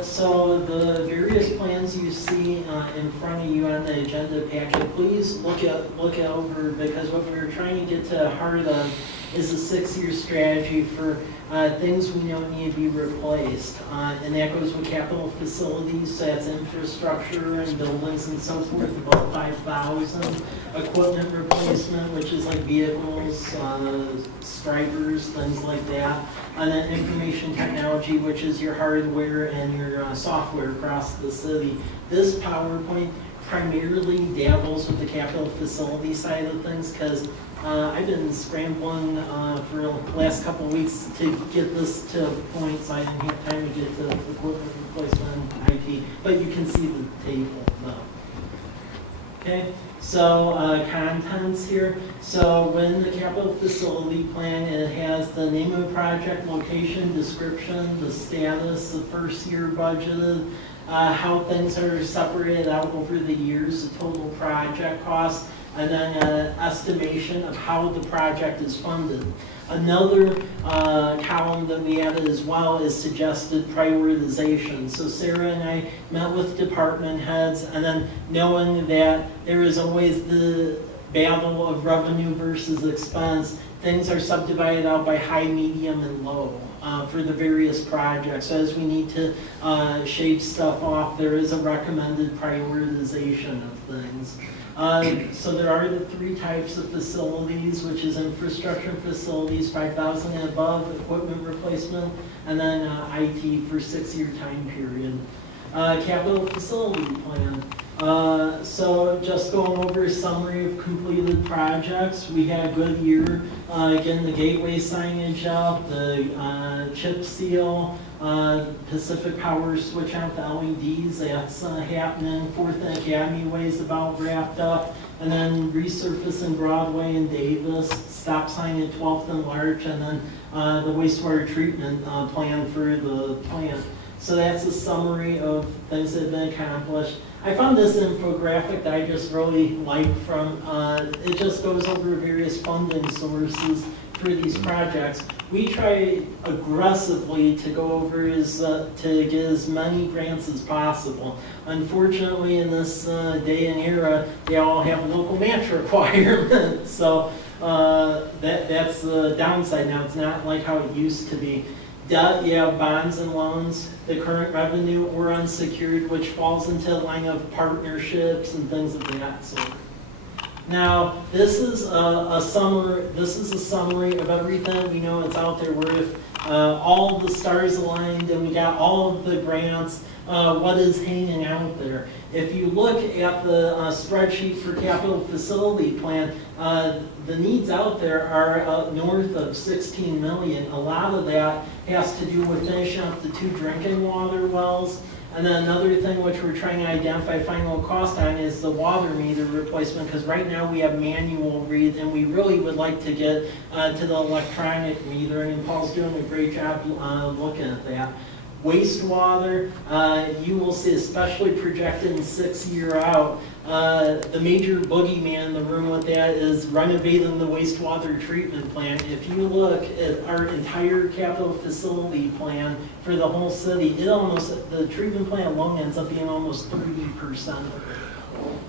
So the various plans you see in front of you on the agenda packet, please look over, because what we're trying to get to the heart of is a 6-year strategy for things we know need to be replaced. And that goes with capital facilities, so that's infrastructure and buildings and so forth, about 5,000. Equipment replacement, which is like vehicles, stripers, things like that. And then information technology, which is your hardware and your software across the city. This PowerPoint primarily dabbles with the capital facility side of things, because I've been scrambling for the last couple of weeks to get this to a point, so I didn't have time to get to equipment replacement and IT. But you can see the table though. Okay, so contents here. So when the capital facility plan, it has the name of the project, location, description, the status, the first year budgeted, how things are separated out over the years, the total project cost, and then an estimation of how the project is funded. Another column that we added as well is suggested prioritization. So Sarah and I met with department heads, and then knowing that there is always the battle of revenue versus expense, things are subdivided out by high, medium, and low for the various projects. So as we need to shave stuff off, there is a recommended prioritization of things. So there are the three types of facilities, which is infrastructure facilities, 5,000 and above, equipment replacement, and then IT for 6-year time period. Capital facility plan. So just going over a summary of completed projects. We had a good year. Again, the gateway signage out, the chip seal, Pacific Power switch out the LEDs, that's happening. 4th and Academy Way is about wrapped up. And then resurfacing Broadway and Davis, stop sign at 12th and Larch, and then the wastewater treatment plan for the plant. So that's a summary of things that have been accomplished. I found this infographic that I just really like from, it just goes over various funding sources for these projects. We try aggressively to go over to get as many grants as possible. Unfortunately, in this day and era, they all have local match requirements. So that's the downside now. It's not like how it used to be. Debt, you have bonds and loans, the current revenue or unsecured, which falls into the line of partnerships and things of that sort. Now, this is a summary of everything we know that's out there, where if all the stars aligned and we got all of the grants, what is hanging out there. If you look at the spreadsheet for capital facility plan, the needs out there are north of 16 million. A lot of that has to do with finishing up the 2 drinking water wells. And then another thing which we're trying to identify final cost on is the water meter replacement, because right now we have manual read, and we really would like to get to the electronic meter, and Paul's doing a great job looking at that. Wastewater, you will see, especially projected in 6 year out, the major boogeyman in the room with that is renovating the wastewater treatment plant. If you look at our entire capital facility plan for the whole city, the treatment plant alone ends up being almost 30% of it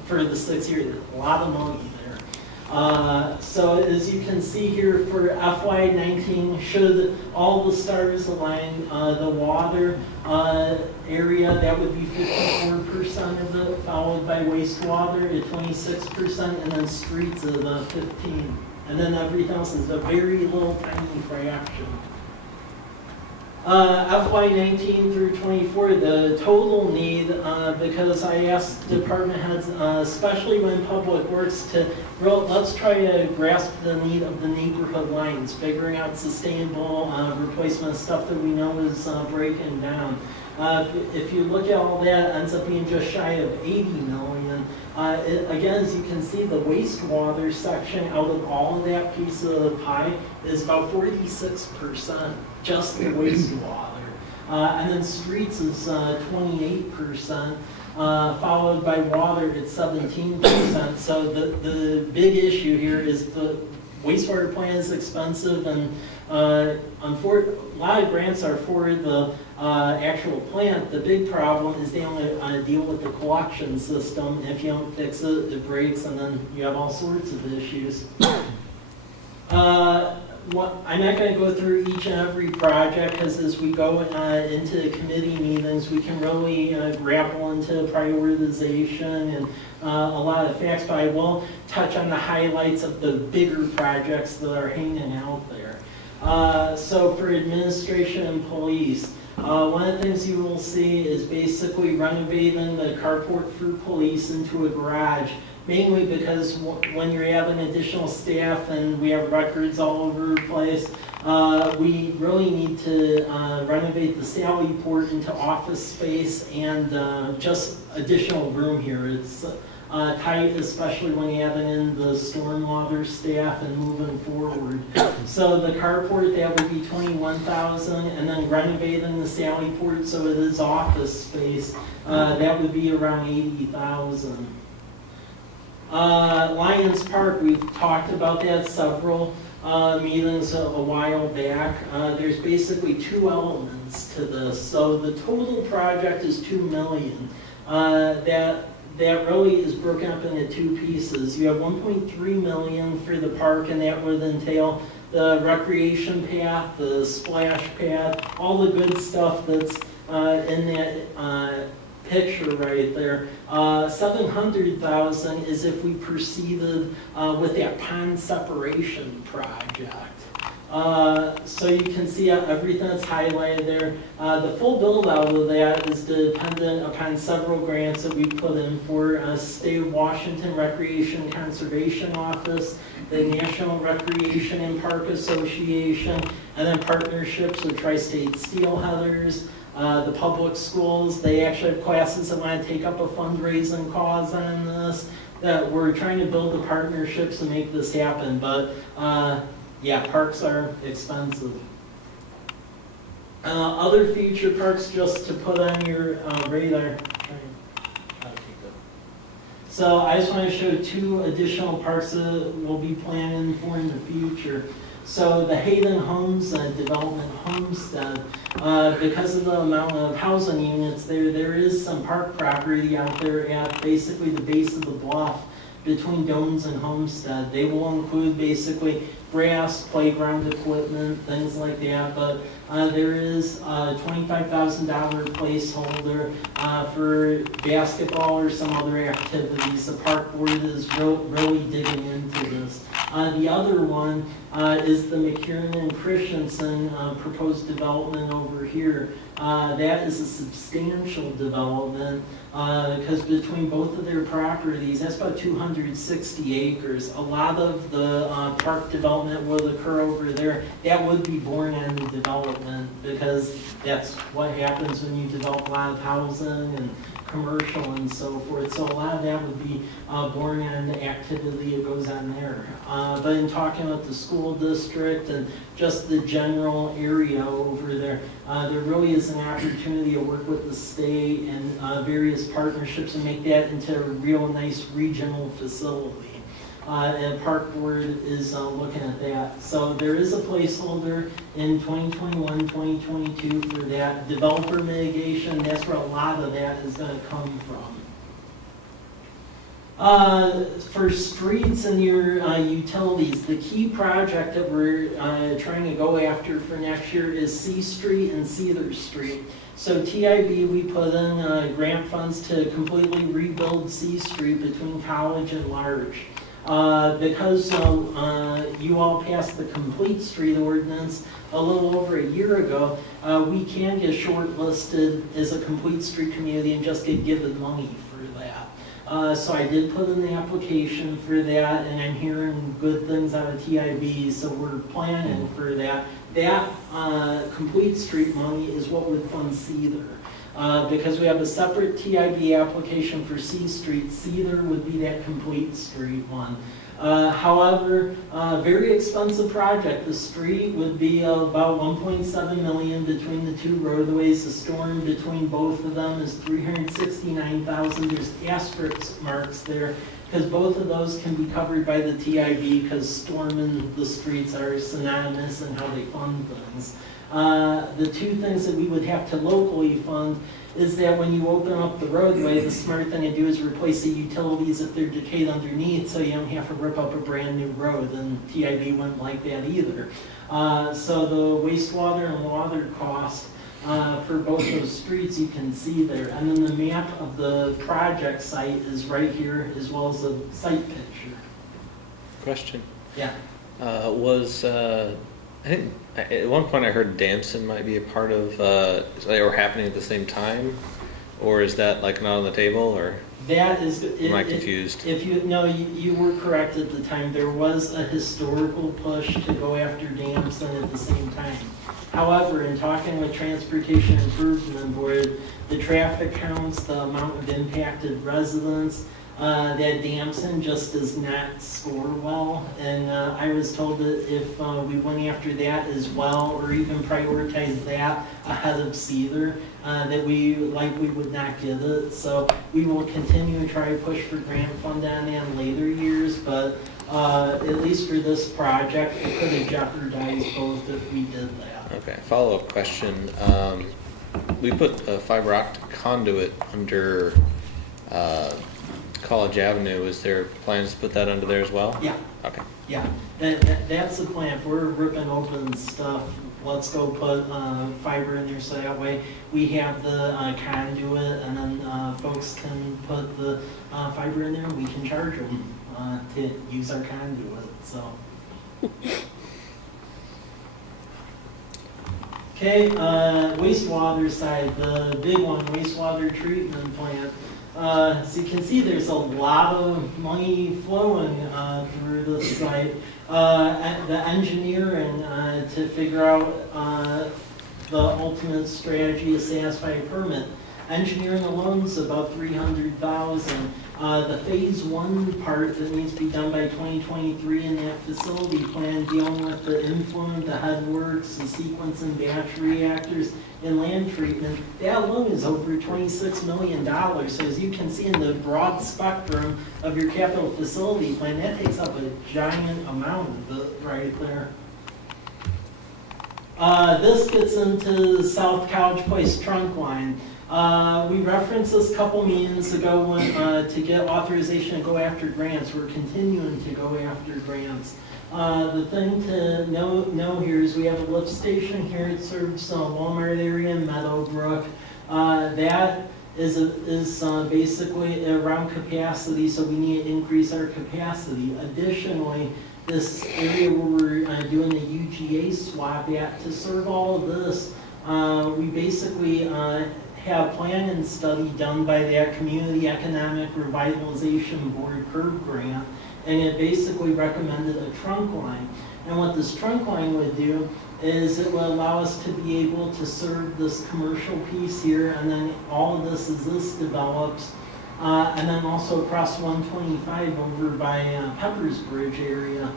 for the 6 years. A lot of money there. So as you can see here for FY19, should all the stars align, the water area, that would be 54% of it, followed by wastewater at 26%, and then streets at 15%. And then everything else is a very little tiny fraction. FY19 through 24, the total need, because I asked department heads, especially when public works, let's try to grasp the need of the neighborhood lines, figuring out sustainable replacement stuff that we know is breaking down. If you look at all that, it ends up being just shy of 80 million. Again, as you can see, the wastewater section out of all of that piece of the pie is about 46%, just the wastewater. And then streets is 28%, followed by water at 17%. So the big issue here is the wastewater plant is expensive, and a lot of grants are for the actual plant. The big problem is they only deal with the collection system. If you don't fix it, it breaks, and then you have all sorts of issues. I'm not going to go through each and every project, because as we go into committee meetings, we can really grapple into prioritization and a lot of facts, but I will touch on the highlights of the bigger projects that are hanging out there. So for administration and police, one of the things you will see is basically renovating the carport for police into a garage, mainly because when you're having additional staff and we have records all over the place, we really need to renovate the Sally Port into office space and just additional room here. It's tight, especially when you add in the stormwater staff and moving forward. So the carport, that would be $21,000, and then renovating the Sally Port so it is office space, that would be around $80,000. Lions Park, we've talked about that several meetings a while back. There's basically two elements to this. So the total project is $2 million. That really is broken up into two pieces. You have $1.3 million for the park, and that would entail the recreation path, the splash pad, all the good stuff that's in that picture right there. $700,000 is if we proceeded with that pond separation project. So you can see everything that's highlighted there. The full build out of that is dependent upon several grants that we put in for State of Washington Recreation Conservation Office, the National Recreation and Park Association, and then partnerships with Tri-State Steelheaders, the public schools. They actually have classes that want to take up a fundraising cause on this, that we're trying to build the partnerships to make this happen. But yeah, parks are expensive. Other future parks, just to put on your radar. So I just want to show two additional parks that we'll be planning for in the future. So the Hayden Homes Development Homestead, because of the amount of housing units there is some park property out there at basically the base of the bluff between Domes and Homestead. They will include basically grass, playground equipment, things like that, but there is a $25,000 placeholder for basketball or some other activities. The park board is really digging into this. The other one is the McKiernan and Christensen proposed development over here. That is a substantial development because between both of their properties, that's about 260 acres. A lot of the park development will occur over there. That would be born on the development because that's what happens when you develop a lot of housing and commercial and so forth. So a lot of that would be born on the activity that goes on there. But in talking about the school district and just the general area over there, there really is an opportunity to work with the state and various partnerships and make that into a real nice regional facility. And Park Board is looking at that. So there is a placeholder in 2021, 2022 for that developer mitigation. That's where a lot of that is going to come from. For streets and your utilities, the key project that we're trying to go after for next year is C Street and Cedar Street. So TIB, we put in grant funds to completely rebuild C Street between College and Larch. Because you all passed the Complete Street Ordinance a little over a year ago, we can get shortlisted as a Complete Street community and just get given money for that. So I did put in the application for that, and I'm hearing good things out of TIB, so we're planning for that. That Complete Street money is what would fund Cedar. Because we have a separate TIB application for C Street, Cedar would be that Complete Street one. However, very expensive project. The street would be about $1.7 million between the two roadways. The storm between both of them is $369,000. There's asterisk marks there because both of those can be covered by the TIB because storm and the streets are synonymous in how they fund things. The two things that we would have to locally fund is that when you open up the roadway, the smart thing to do is replace the utilities if they're decayed underneath so you don't have to rip up a brand new road, and TIB wouldn't like that either. So the wastewater and water cost for both those streets you can see there. And then the map of the project site is right here as well as the site picture. Question. Yeah. I think at one point I heard Damson might be a part of, they were happening at the same time, or is that like not on the table, or? That is. Am I confused? If you, no, you were correct at the time. There was a historical push to go after Damson at the same time. However, in talking with Transportation Improvement Board, the traffic counts, the amount of impacted residents, that Damson just does not score well. And I was told that if we went after that as well, or even prioritize that ahead of Cedar, that we likely would not get it. So we will continue to try to push for grant fund on that in later years, but at least for this project, it could have jeopardized both if we did that. Okay, follow-up question. We put a fiber optic conduit under College Avenue. Is there plans to put that under there as well? Yeah. Okay. Yeah, that's the plan. If we're ripping open stuff, let's go put fiber in there so that way we have the conduit, and then folks can put the fiber in there and we can charge them to use our conduit, so. Okay, wastewater side, the big one, wastewater treatment plant. So you can see there's a lot of money flowing through this site. The engineering to figure out the ultimate strategy to satisfy a permit. Engineering alone is about $300,000. The phase one part that needs to be done by 2023 in that facility plan, dealing with the influent, the headworks, the sequence and batch reactors, and land treatment, that alone is over $26 million. So as you can see in the broad spectrum of your capital facility plan, that takes up a giant amount of it right there. This gets into the South College Place trunk line. We referenced this a couple meetings ago when, to get authorization to go after grants. We're continuing to go after grants. The thing to know here is we have a lift station here. It serves Walmart area in Meadowbrook. That is basically around capacity, so we need to increase our capacity. Additionally, this area where we're doing the UGA swap at, to serve all of this, we basically have plan and study done by that Community Economic Revitalization Board curb grant, and it basically recommended a trunk line. And what this trunk line would do is it will allow us to be able to serve this commercial piece here, and then all of this as this develops, and then also across 125 over by Peppers Bridge area.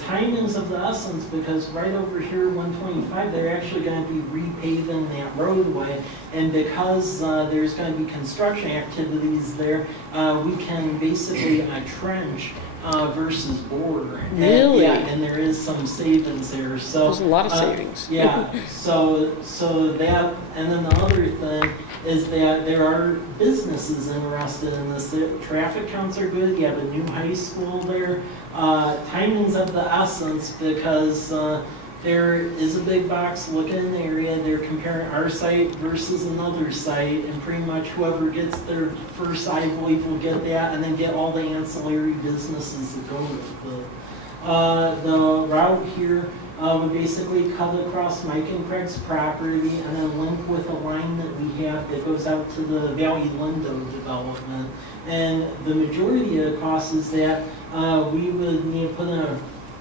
Timing's of the essence, because right over here, 125, they're actually going to be repaving that roadway, and because there's going to be construction activities there, we can basically trench versus bore. Really? Yeah, and there is some savings there. So There's a lot of savings. Yeah. So that, and then the other thing is that there are businesses interested in this. The traffic counts are good. You have a new high school there. Timing's of the essence, because there is a big box looking in the area. They're comparing our site versus another site, and pretty much whoever gets there first, I believe, will get that, and then get all the ancillary businesses that go with it. The route here would basically cut across Mike and Craig's property and then link with a line that we have that goes out to the Valley Lindo development. And the majority of the cost is that we would need to put in a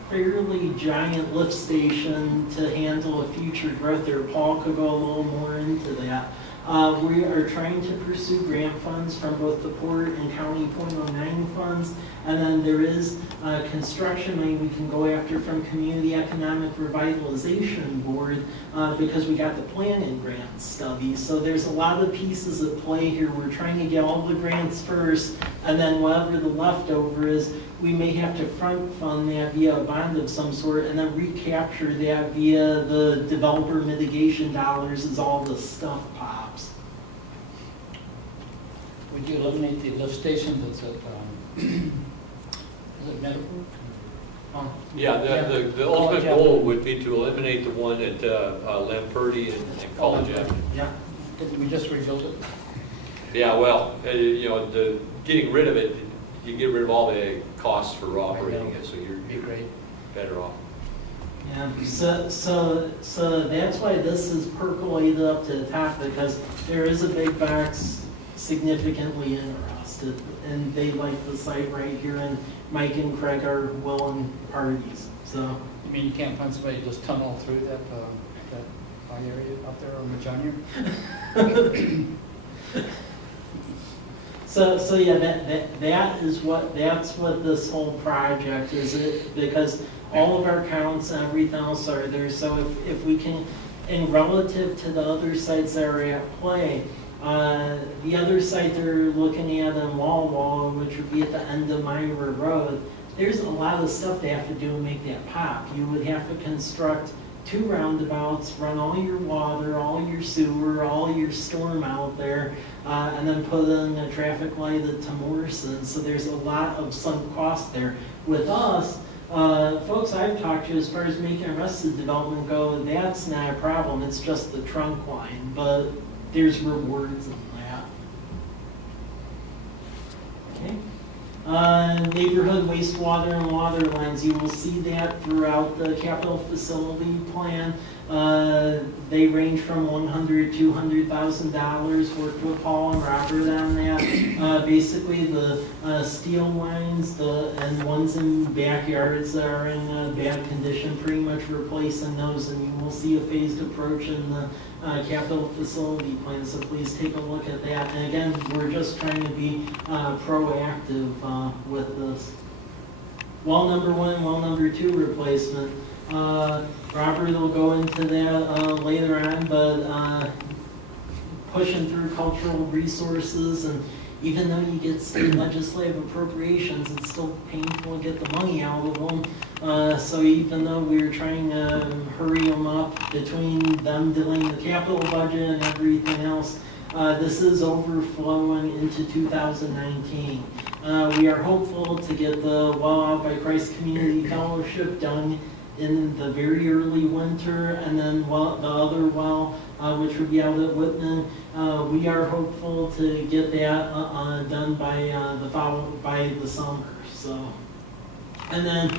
fairly giant lift station to handle a future growth there. Paul could go a little more into that. We are trying to pursue grant funds from both the Port and County .09 funds, and then there is construction money we can go after from Community Economic Revitalization Board, because we got the planning grant study. So there's a lot of pieces at play here. We're trying to get all the grants first, and then whatever the leftover is, we may have to front fund that via a bond of some sort, and then recapture that via the developer mitigation dollars as all the stuff pops. Would you eliminate the lift station that's at, is it Meadowbrook? Oh. Yeah, the ultimate goal would be to eliminate the one at Lamperti and College Avenue. Yeah, didn't we just rebuild it? Yeah, well, you know, getting rid of it, you get rid of all the costs for operating it, so you're great. better off. Yeah, so that's why this is percolated up to the top, because there is a big box significantly interested, and they like the site right here, and Mike and Craig are willing parties, so. You mean you can't find somebody to just tunnel through that high area out there on Virginia? So yeah, that's what this whole project is, because all of our counts and everything else are there, so if we can, and relative to the other sites that are at play, the other site they're looking at in Wall, which would be at the end of Myra Road, there's a lot of stuff they have to do to make that pop. You would have to construct 2 roundabouts, run all your water, all your sewer, all your storm out there, and then put in a traffic light at Morrison. So there's a lot of sunk cost there. With us, folks I've talked to, as far as making the rest of the development go, that's not a problem. It's just the trunk line, but there's rewards in that. Okay. Neighborhood wastewater and water lines, you will see that throughout the capital facility plan. They range from $100,000 to $200,000. Worked with Paul and Robert on that. Basically, the steel lines, and ones in backyards that are in bad condition, pretty much replacing those, and you will see a phased approach in the capital facility plan. So please take a look at that. And again, we're just trying to be proactive with this. Well number 1, well number 2 replacement. Robert will go into that later on, but pushing through cultural resources, and even though you get state legislative appropriations, it's still painful to get the money out of them. So even though we're trying to hurry them up between them doing the capital budget and everything else, this is overflowing into 2019. We are hopeful to get the Well Out by Christ Community Fellowship done in the very early winter, and then the other well, which would be out at Whitman, we are hopeful to get that done by the summer. So, and then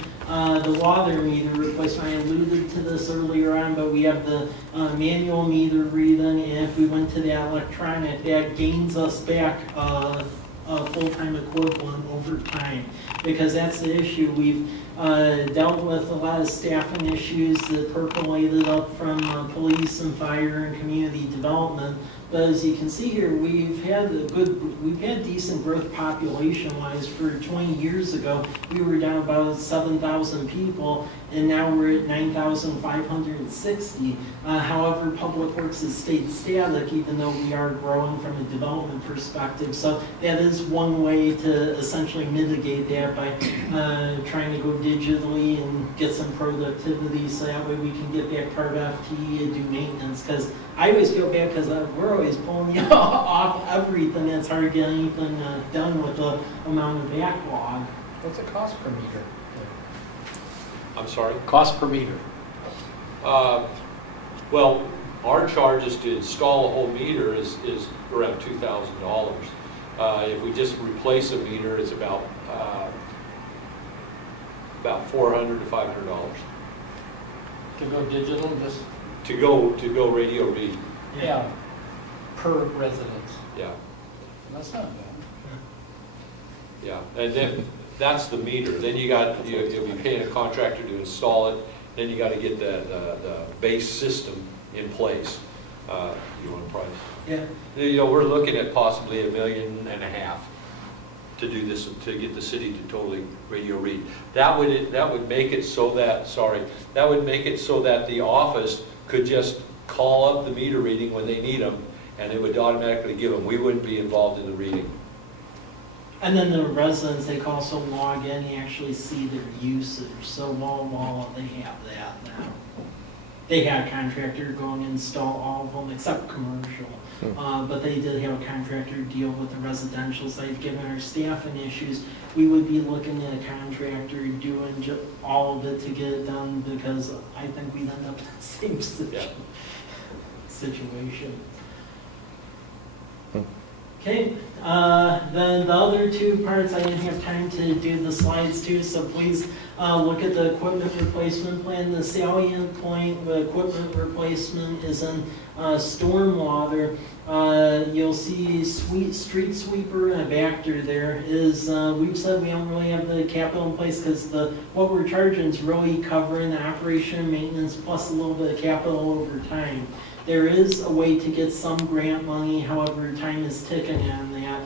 the water meter replacement, I alluded to this earlier on, but we have the manual meter reading, and if we went to the electronic, that gains us back a full-time equivalent over time, because that's the issue. We've dealt with a lot of staffing issues that percolated up from police and fire and community development. But as you can see here, we've had decent growth population-wise. For 20 years ago, we were down about 7,000 people, and now we're at 9,560. However, Public Works has stayed static, even though we are growing from a development perspective. So that is one way to essentially mitigate that, by trying to go digitally and get some productivity, so that way we can get back part FTE and do maintenance. Because I always feel bad, because we're always pulling you off everything. It's hard to get anything done with the amount of backlog. What's it cost per meter? I'm sorry? Cost per meter. Well, our charges to install a whole meter is around $2,000. If we just replace a meter, it's about $400 to $500. To go digital, just, To go radio read. yeah, per residence. Yeah, That's not bad. yeah. And then that's the meter. Then you'll be paying a contractor to install it. Then you got to get the base system in place. You want a price? Yeah. We're looking at possibly $1.5 million to do this, to get the city to totally radio read. That would make it so that the office could just call up the meter reading when they need them, and it would automatically give them. We wouldn't be involved in the reading. And then the residents, they can also log in and actually see their usage. So Wall, they have that now. They had a contractor go and install all of them, except commercial. But they did have a contractor deal with the residential side. Given our staffing issues, we would be looking at a contractor doing all of it to get it done, because I think we'd end up in the same situation. Okay, then the other two parts, I didn't have time to do the slides too, so please look at the equipment replacement plan. The salient point, the equipment replacement is in stormwater. You'll see street sweeper and a Vector there. We've said we don't really have the capital in place because what we're charging is really covering the operation and maintenance plus a little bit of capital over time. There is a way to get some grant money, however, time is ticking on that.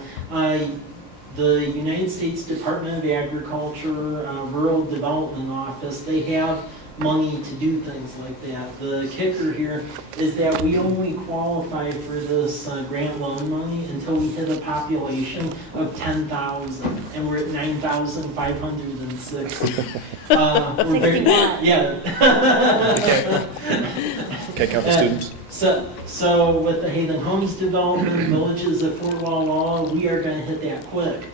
The United States Department of Agriculture, Rural Development Office, they have money to do things like that. The kicker here is that we only qualify for this grant loan money until we hit a population of 10,000, and we're at 9,560. 61. Yeah. Can't count the students. So with the Hayden Homes development, villages at Fort Walla, we are going to hit that quick.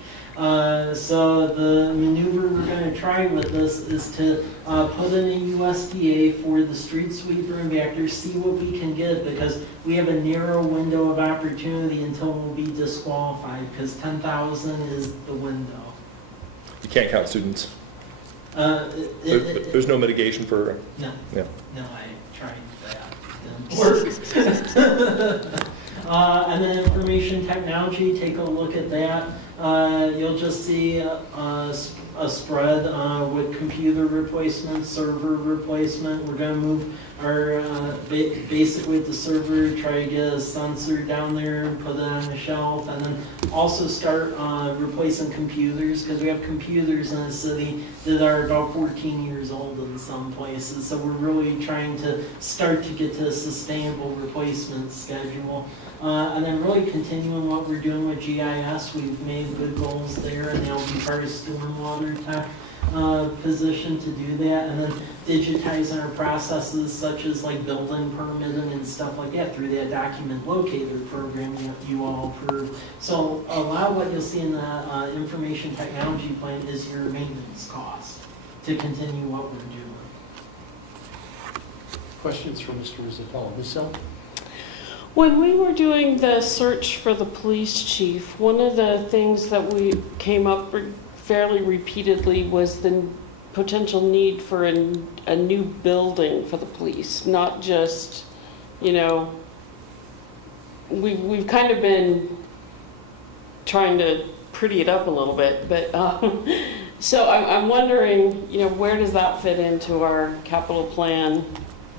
So the maneuver we're going to try with this is to put in a USDA for the street sweeper and Vector, see what we can get, because we have a narrow window of opportunity until we'll be disqualified, because 10,000 is the window. You can't count students. There's no mitigation for. No. Yeah. No, I tried that. Didn't work. And then information technology, take a look at that. You'll just see a spread with computer replacement, server replacement. We're going to move our, basically the server, try to get a sensor down there and put it on the shelf, and then also start replacing computers, because we have computers in the city that are about 14 years old in some places. So we're really trying to start to get to a sustainable replacement schedule. And then really continuing what we're doing with GIS. We've made good goals there, and they'll be part of stormwater tech position to do that. And then digitizing our processes such as like building permitting and stuff like that through that document locator program that you all approved. So a lot of what you'll see in the information technology plan is your maintenance cost to continue what we're doing. Questions for Mr. Rizzatello? Ms. Sell? When we were doing the search for the police chief, one of the things that we came up fairly repeatedly was the potential need for a new building for the police, not just, we've kind of been trying to pretty it up a little bit, but so I'm wondering, where does that fit into our capital plan?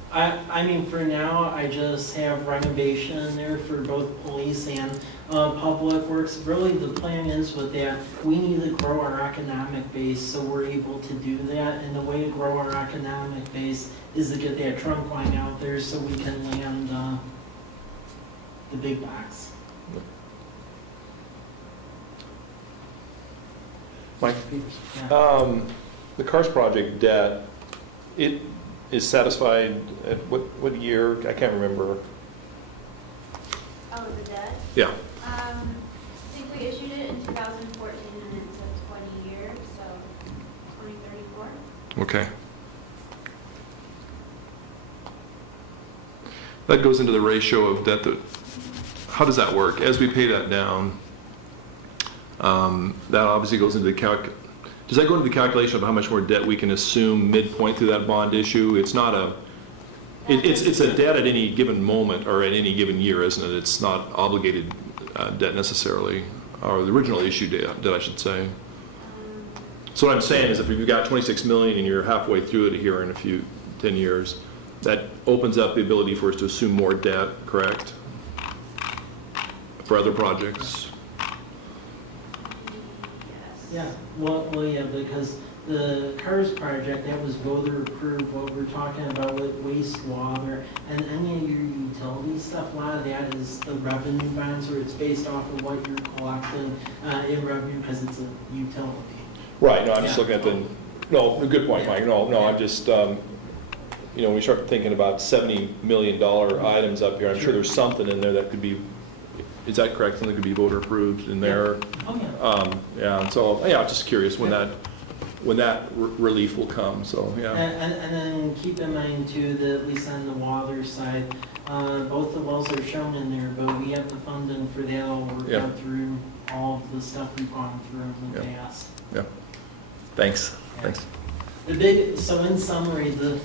I mean, for now, I just have renovation in there for both police and public works. Really, the plan is with that, we need to grow our economic base so we're able to do that. And the way to grow our economic base is to get that trunk line out there so we can land the big box. Mike? Yeah. The CARS project debt, it is satisfied at what year? I can't remember. Oh, the debt? Yeah. I think we issued it in 2014 and it's a 20 year, so 2034. Okay. That goes into the ratio of debt how does that work? As we pay that down, that obviously goes into the does that go into the calculation of how much more debt we can assume midpoint through that bond issue? It's not it's a debt at any given moment or at any given year, isn't it? It's not obligated debt necessarily, or the original issue debt, I should say. So what I'm saying is if you've got 26 million and you're halfway through it here in 10 years, that opens up the ability for us to assume more debt, correct? For other projects. Yeah, well, yeah, because the CARS project, that was voter approved, what we're talking about with wastewater, and any of your utility stuff, a lot of that is the revenue bonds, or it's based off of what you're collecting in revenue, because it's a utility. Right, no, I'm just looking at good point, Mike. No, I'm just, when we start thinking about $70 million items up here, I'm sure there's something in there that could be, is that correct? Something could be voter approved in there? Oh, yeah. Yeah, and so, just curious when that relief will come, so, yeah. And then keep in mind too, that at least on the water side, Both the wells are shown in there, but we have the funding for that. I'll work Yeah. out through all of the stuff we've gone through in the Yeah. past. Yeah. Thanks. Thanks. So in summary, the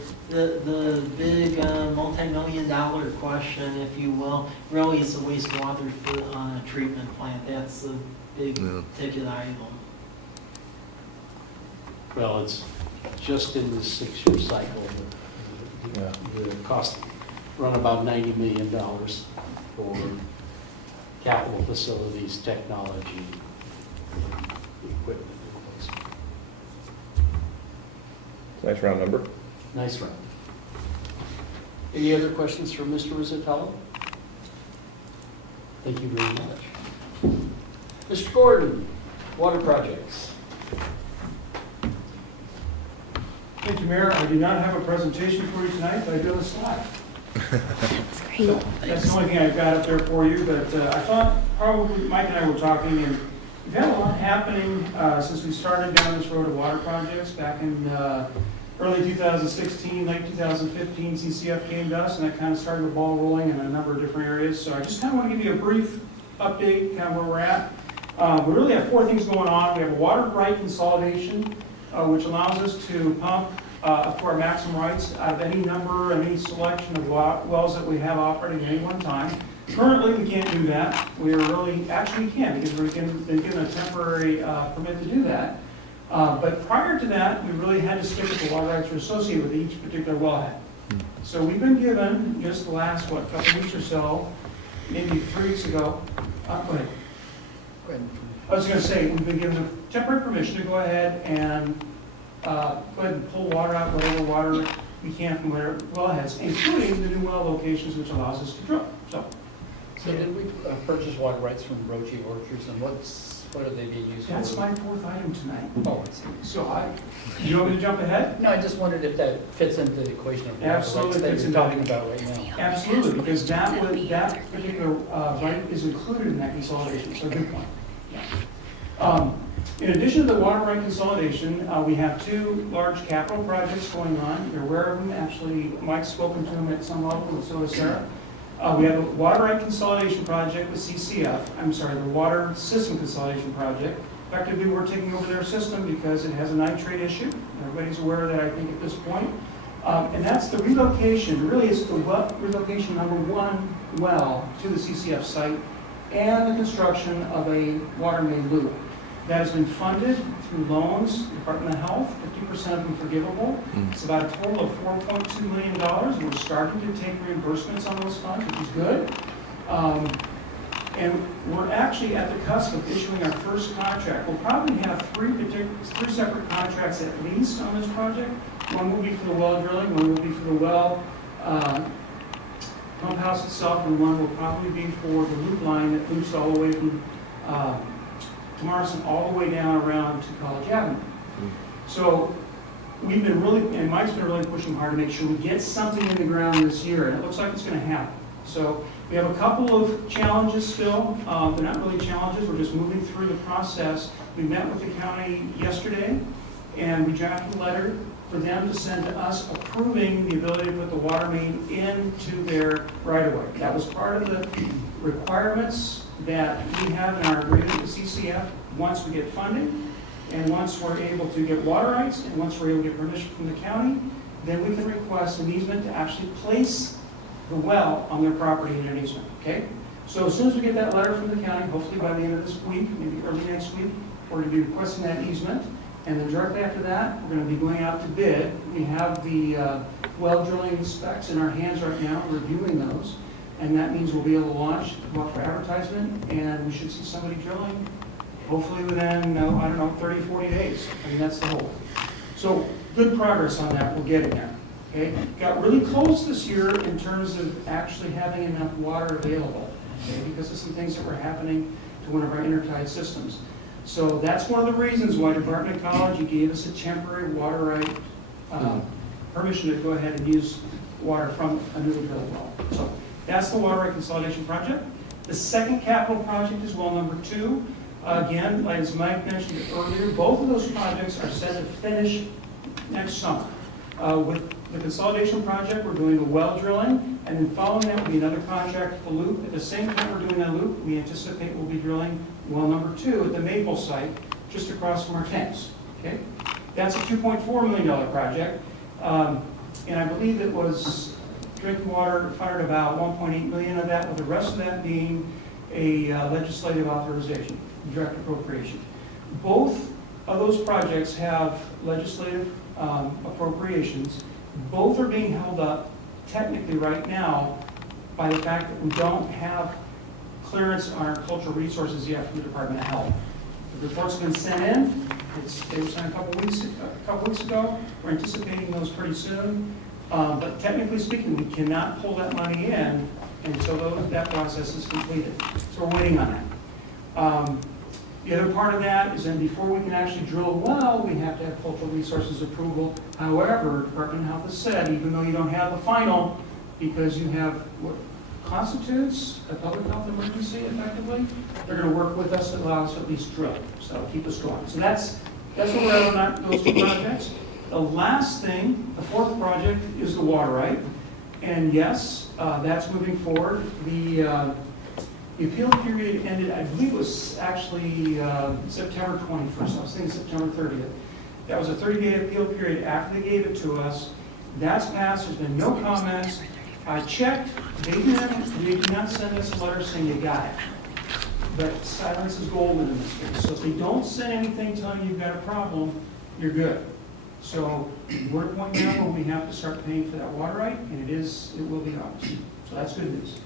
big multi-million-dollar question, if you will, really is the wastewater treatment plant. That's the big Yeah. ticket item. Well, it's just in the 6-year cycle. Yeah. The cost run about $90 million for capital facilities, technology, equipment. Nice round number. Nice round. Any other questions for Mr. Rizzatello? Thank you very much. Mr. Gordon, water projects. Thank you, Mayor. I do not have a presentation for you tonight, but I do have a slide. So that's the only thing I've got up there for you, but I thought probably Mike and I were talking, and we've had a lot happening since we started down this road of water projects back in early 2016, late 2015. CCF came to us, and that kind of started the ball rolling in a number of different areas. So I just kind of want to give you a brief update, kind of where we're at. We really have 4 things going on. We have a water right consolidation, which allows us to pump up to our maximum rights out of any number and any selection of wells that we have operating at any one time. Currently, we can't do that. Actually we can, because we've been given a temporary permit to do that. But prior to that, we really had to stick with the water rights that are associated with each particular wellhead. So we've been given, just the last, couple weeks or so, maybe 3 weeks ago, go ahead. I was going to say, we've been given a temporary permission to go ahead and pull water out, whatever water we can from whatever wellheads, including the new well locations, which allows us to drill. So did we purchase water rights from Roche Orchards, and what are they being used for? That's my 4th item tonight. Oh, I see. So you want me to jump ahead? No, I just wondered if that fits into the equation of water rights Absolutely that fits you're into talking about right now. Absolutely, because that particular right is included in that consolidation, so good point. In addition to the water right consolidation, we have 2 large capital projects going on. You're aware of them. Actually, Mike's spoken to them at some level, and so has Sarah. We have a water right consolidation project with CCF. The water system consolidation project. Effectively, we're taking over their system because it has a nitrate issue. Everybody's aware of that, I think, at this point. And that's the relocation. Really, it's the relocation number 1 well to the CCF site and the construction of a water main loop. That has been funded through loans, Department of Health, 50% of them forgivable. It's about a total of $4.2 million. We're starting to take reimbursements on those funds, which is good. And we're actually at the cusp of issuing our first contract. We'll probably have 3 separate contracts at least on this project. One will be for the well drilling, one will be for the well pump house itself, and one will probably be for the loop line that loops all the way from Morrison all the way down around to College Avenue. So we've been really, and Mike's been really pushing hard to make sure we get something in the ground this year, and it looks like it's going to happen. So we have a couple of challenges still. They're not really challenges, we're just moving through the process. We met with the county yesterday, and we drafted a letter for them to send to us approving the ability to put the water main into their right-of-way. That was part of the requirements that we have in our agreement with CCF once we get funding, and once we're able to get water rights, and once we're able to get permission from the county, then we can request an easement to actually place the well on their property in an easement, okay? So as soon as we get that letter from the county, hopefully by the end of this week, maybe early next week, we're going to be requesting that easement, and then directly after that, we're going to be going out to bid. We have the well drilling specs in our hands right now, reviewing those. And that means we'll be able to launch, go out for advertisement, and we should see somebody drilling, hopefully within, 30, 40 days. I mean, that's the hope. So good progress on that. We're getting there. Okay? Got really close this year in terms of actually having enough water available, okay, because of some things that were happening to one of our intertide systems. So that's one of the reasons why Department of Ecology gave us a temporary water right permission to go ahead and use water from a newly built well. So that's the water right consolidation project. The second capital project is well number 2. Again, as Mike mentioned earlier, both of those projects are set to finish next summer. With the consolidation project, we're doing the well drilling, and then following that will be another contract for the loop. At the same time we're doing that loop, we anticipate we'll be drilling well number 2 at the Maple site, just across from our tanks. Okay? That's a $2.4 million project, and I believe it was drinking water fired about 1.8 million of that, with the rest of that being a legislative authorization, direct appropriation. Both of those projects have legislative appropriations. Both are being held up technically right now by the fact that we don't have clearance on our cultural resources yet from the Department of Health. The report's been sent in. They were sent a couple weeks ago. We're anticipating those pretty soon. But technically speaking, we cannot pull that money in until that process is completed. So we're waiting on that. The other part of that is then before we can actually drill a well, we have to have cultural resources approval. However, Department of Health has said, even though you don't have the final, because you have what constitutes a public health emergency effectively, they're going to work with us to allow us to at least drill. So keep us going. So that's what we're at on those 2 projects. The last thing, the 4th project, is the water right. And yes, that's moving forward. The appeal period ended, I believe it was actually September 21st. I was thinking September 30th. That was a 30-day appeal period after they gave it to us. That's passed. There's been no comments. I checked. They did not send us a letter saying you got it. But silence is golden in this case. So if they don't send anything telling you you've got a problem, you're good. So we're at a point now where we have to start paying for that water right, and it will be ours. So that's good news.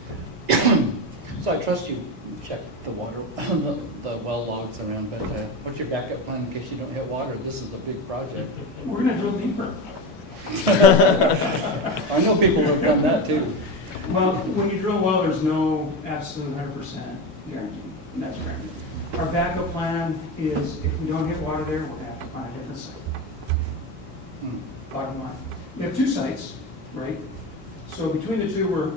So I trust you checked the water, the well logs around, but what's your backup plan in case you don't hit water? This is a big project. We're going to drill deeper. I know people have done that too. Well, when you drill well, there's no absolute 100% guarantee. And that's guaranteed. Our backup plan is if we don't hit water there, we're going to have to find a different site. Bottom line. We have 2 sites, right? So between the 2, we're...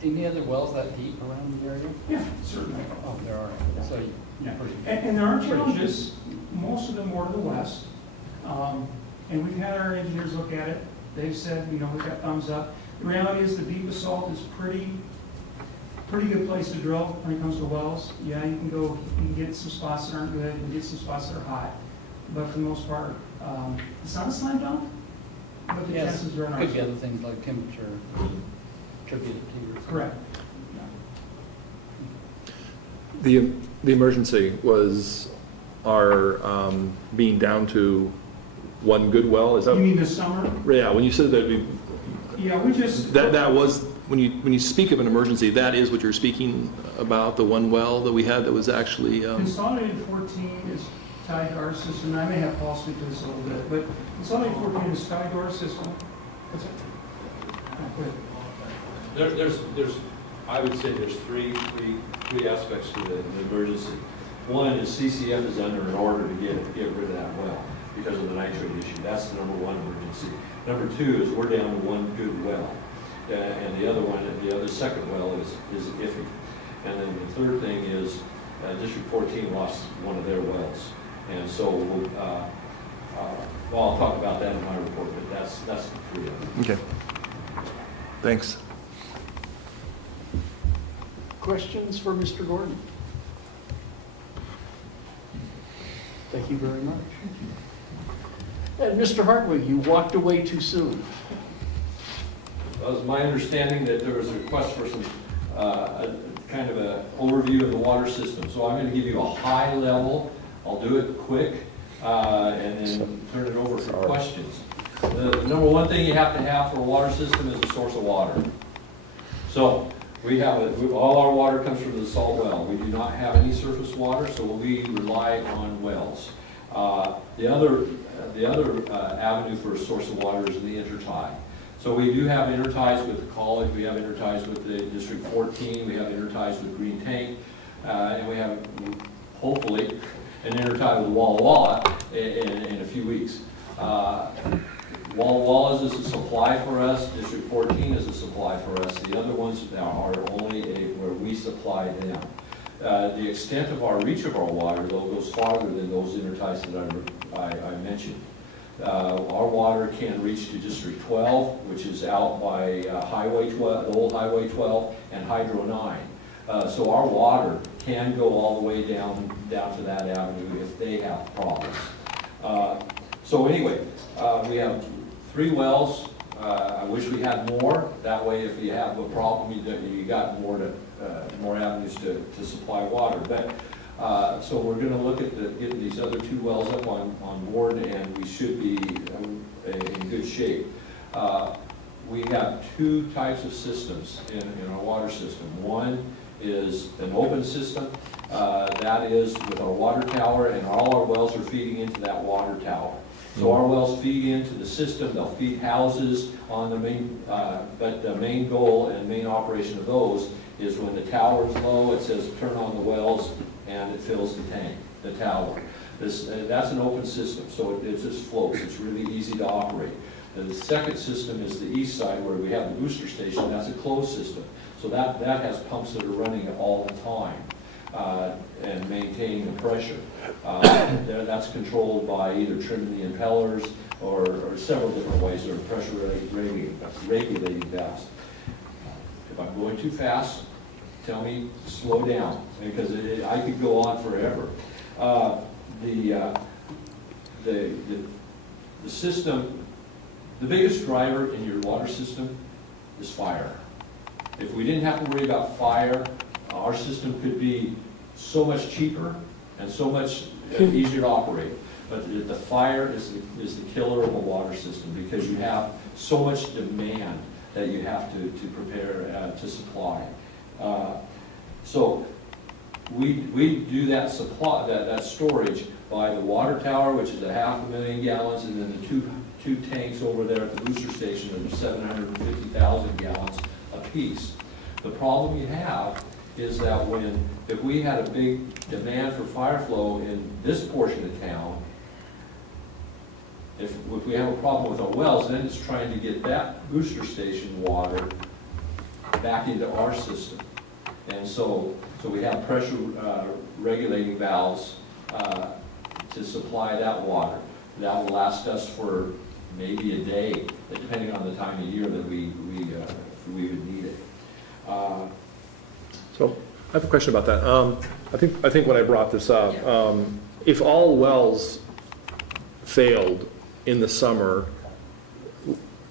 Any other wells that deep around the area? Yeah, certainly. Oh, there are. So, Yeah. And there are challenges, most of them more to the west. And we've had our engineers look at it. They've said, we've got thumbs up. The reality is the deep basalt is pretty good place to drill when it comes to wells. Yeah, you can get some spots that aren't good, you can get some spots that are hot. But for the most part, it's not a slam dunk, but the chances are in our could be other things like temperature attributed to. Correct. The emergency was our being down to one good well. Is that? You mean this summer? Yeah. When you said that, Yeah, we just... that was when you speak of an emergency. That is what you're speaking about. The one well that we had that was actually Consolidated 14 is tied to our system. I may have Paul speak to this a little bit, but Consolidated 14 is tied to our system. What's it? There's, I would say there's three aspects to the emergency. One is CCF is under an order to get rid of that well because of the nitrate issue. That's the number 1 emergency. Number 2 is we're down to one good well. And the other second well is iffy. And then the third thing is District 14 lost one of their wells. And so I'll talk about that in my report, but that's the 3 of them. okay. Thanks. Questions for Mr. Gordon? Thank you very much. And Mr. Hartwig, you walked away too soon. It was my understanding that there was a request for some kind of an overview of the water system. So I'm going to give you a high level. I'll do it quick and then turn it over for questions. The number 1 thing you have to have for a water system is a source of water. So all our water comes from the salt well. We do not have any surface water, so we rely on wells. The other avenue for a source of water is the intertie. So we do have interties with the college, we have interties with the District 14, we have interties with Green Tank, and we have, hopefully, an intertie with Walla Walla in a few weeks. Walla Walla is a supply for us, District 14 is a supply for us. The other ones are only where we supply them. The extent of our reach of our water, though, goes farther than those interties that I mentioned. Our water can reach to District 12, which is out by Highway 12, the old Highway 12, and Hydro 9. So our water can go all the way down to that avenue if they have problems. So anyway, we have 3 wells. I wish we had more. That way, if you have a problem, you got more avenues to supply water. But so we're going to look at getting these other 2 wells up on board, and we should be in good shape. We have 2 types of systems in our water system. One is an open system. That is with our water tower, and all our wells are feeding into that water tower. So our wells feed into the system, they'll feed houses on the main, but the main goal and main operation of those is when the tower is low, it says turn on the wells and it fills the tank, the tower. That's an open system, so it just floats. It's really easy to operate. And the second system is the east side where we have the booster station. That's a closed system. So that has pumps that are running all the time. And maintaining the pressure. That's controlled by either trimming the impellers or several different ways. There are pressure regulating valves. If I'm going too fast, tell me to slow down, because I could go on forever. The system, the biggest driver in your water system is fire. If we didn't have to worry about fire, our system could be so much cheaper and so much easier to operate. But the fire is the killer of a water system, because you have so much demand that you have to prepare to supply. So we do that supply, that storage by the water tower, which is 500,000 gallons, and then the two tanks over there at the booster station are 750,000 gallons apiece. The problem you have is that if we had a big demand for fire flow in this portion of town, if we have a problem with our wells, then it's trying to get that booster station water back into our system. And so we have pressure regulating valves to supply that water. That will last us for maybe a day, depending on the time of year that we would need it. So I have a question about that. I think when I brought this up, if all wells failed in the summer,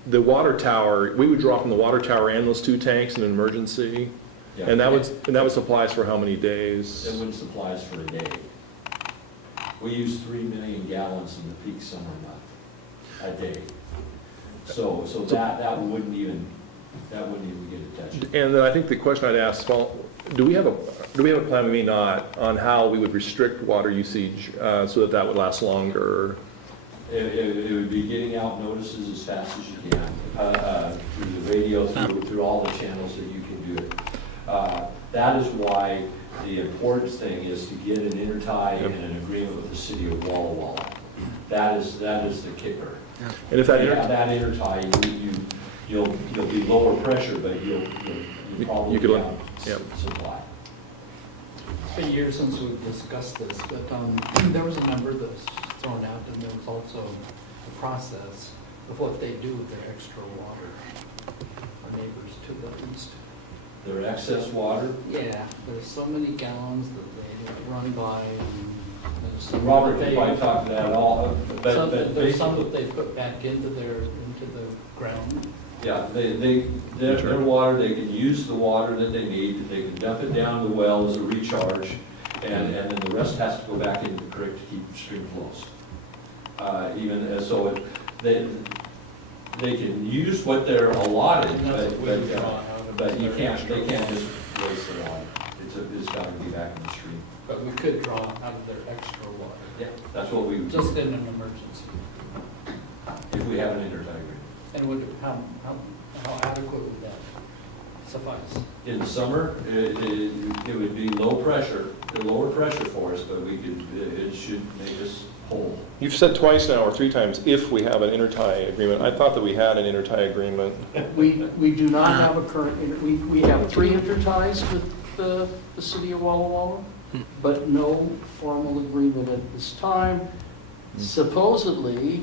the water tower, we would draw from the water tower and those 2 tanks in an emergency, Yeah. and that would supply us for how many days? It wouldn't supply us for a day. We use 3 million gallons in the peak summer month a day. So that wouldn't even get touched. And then I think the question I'd ask, well, do we have a plan, maybe not, on how we would restrict water usage so that would last longer? It would be getting out notices as fast as you can, through the radio, through all the channels that you can do it. That is why the important thing is to get an intertie and an agreement with the city of Walla Walla. That is the kicker. And if that you have that intertie, you'll be lower pressure, but you'll probably have supply. It's been years since we've discussed this, but there was a number that was thrown out, and there was also a process of what they do with their extra water. Our neighbors too, at least. Their excess water? Yeah, there's so many gallons that they run by. And some Robert could probably talk to that at all, but there's some that they put back into the ground. Yeah, their water, they can use the water that they need, they can dump it down the well as a recharge, and then the rest has to go back into the creek to keep the stream flows. They can use what they're allotted, but they can't just waste the water. It's got to be back in the stream. But we could draw out of their extra water. Yeah, that's what we would do. Just in an emergency. If we have an intertie agreement. And how adequate would that suffice? In the summer, it would be lower pressure for us, but it should make us whole. You've said twice now, or 3 times, if we have an intertie agreement. I thought that we had an intertie agreement. We do not have a current, we have 3 interties with the city of Walla Walla, but no formal agreement at this time. Supposedly,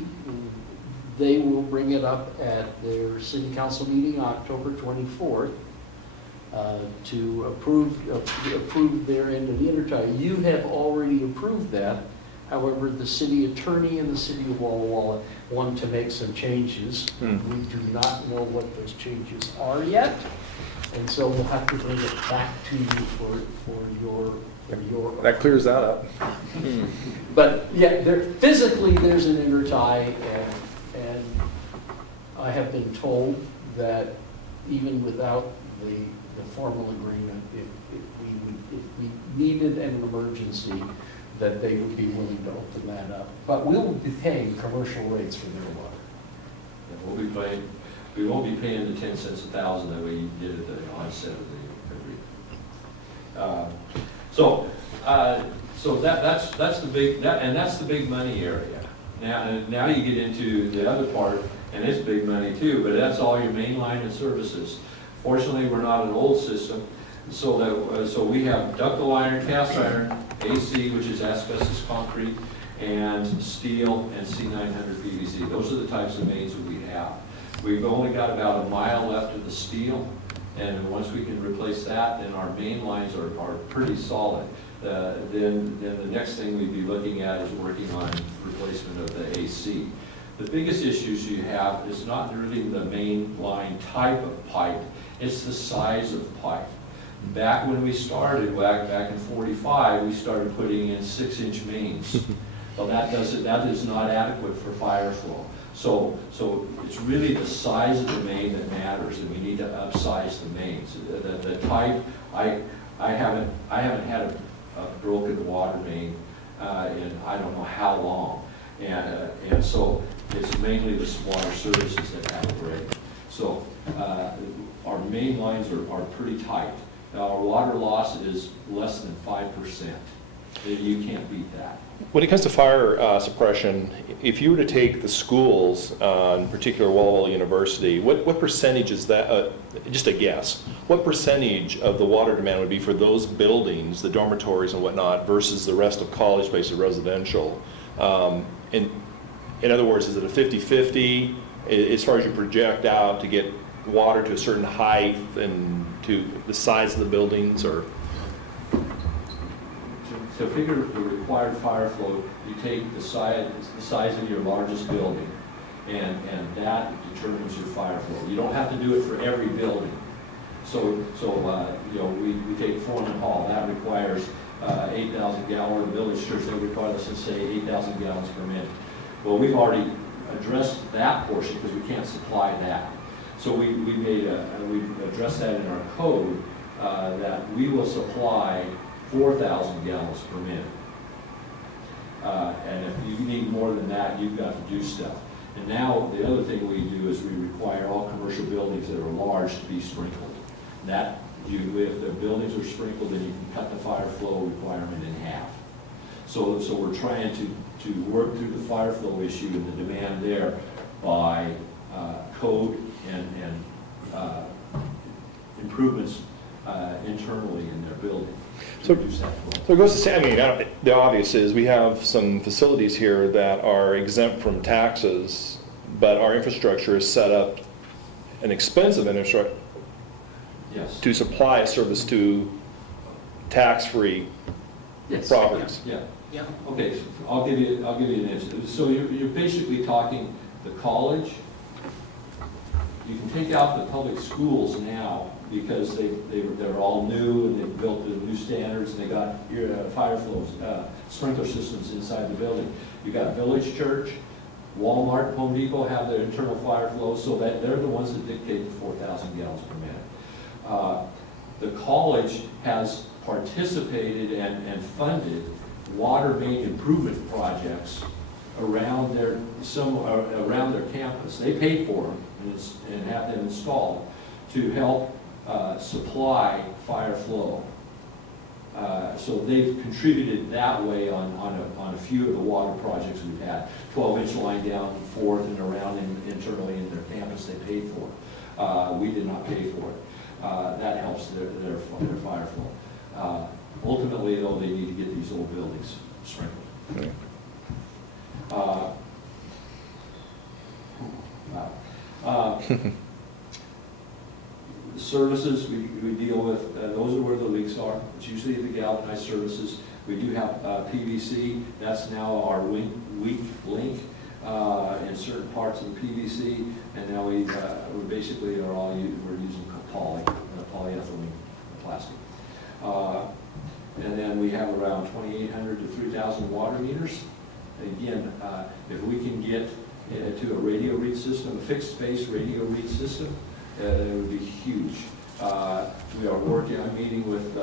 they will bring it up at their city council meeting October 24th to approve their end of the intertie. You have already approved that. However, the city attorney and the city of Walla Walla want to make some changes. We do not know what those changes are yet, and so we'll have to bring it back to you for your. That clears that up. But yeah, physically there's an intertie, and I have been told that even without the formal agreement, if we needed an emergency, that they would be willing to open that up. But we'll be paying commercial rates for their water. Yeah, we won't be paying the 10 cents a thousand that we did at the onset of the agreement. So that's the big, that's the big money area. Now you get into the other part, and it's big money too, but that's all your mainline and services. Fortunately, we're not an old system, so we have ductile iron, cast iron, AC, which is asbestos concrete, and steel and C900 PVC. Those are the types of mains that we have. We've only got about a mile left of the steel, and once we can replace that, then our main lines are pretty solid. Then the next thing we'd be looking at is working on replacement of the AC. The biggest issues you have is not really the main line type of pipe, it's the size of pipe. Back when we started, back in 45, we started putting in 6-inch mains. Well, that is not adequate for fire flow. So it's really the size of the main that matters, and we need to upsize the mains. The type, I haven't had a broken water main in I don't know how long, and so it's mainly the water services that have a break. So our main lines are pretty tight. Now, our water loss is less than 5%. You can't beat that. When it comes to fire suppression, if you were to take the schools, in particular Walla Walla University, what percentage is that, just a guess, what percentage of the water demand would be for those buildings, the dormitories and whatnot, versus the rest of college spaces, residential? In other words, is it a 50-50 as far as you project out to get water to a certain height and to the size of the buildings, or? To figure the required fire flow, you take the size of your largest building, and that determines your fire flow. You don't have to do it for every building. So you know, we take Foreman Hall, that requires 8,000 gallons. The Village Church, they require, let's just say, 8,000 gallons per minute. Well, we've already addressed that portion because we can't supply that. So we've addressed that in our code that we will supply 4,000 gallons per minute. And if you need more than that, you've got to do stuff. And now the other thing we do is we require all commercial buildings that are large to be sprinkled. If the buildings are sprinkled, then you can cut the fire flow requirement in half. So we're trying to work through the fire flow issue and the demand there by code and improvements internally in their building. So it goes to say, I mean, the obvious is we have some facilities here that are exempt from taxes, but our infrastructure is set up, an expensive infrastructure, yes, to supply a service to tax-free properties. Yeah. Okay, so I'll give you an answer. So you're basically talking the college. You can take out the public schools now because they're all new and they've built the new standards and they got your fire flows, sprinkler systems inside the building. You've got Village Church, Walmart, Home Depot have their internal fire flows, so that they're the ones that dictate the 4,000 gallons per minute. The college has participated and funded water main improvement projects around their campus. They paid for them and have them installed to help supply fire flow. So they've contributed that way on a few of the water projects we've had. 12-inch line down 4th and around internally in their campus they paid for. We did not pay for it. That helps their fire flow. Ultimately, though, they need to get these old buildings sprinkled. Okay. The services we deal with, those are where the leaks are. It's usually the galvanized services. We do have PVC. That's now our weak link in certain parts of the PVC. And now we basically are all we're using polyethylene plastic. And then we have around 2,800 to 3,000 water meters. Again, if we can get to a radio read system, a fixed base radio read system, it would be huge. We are working, I'm meeting with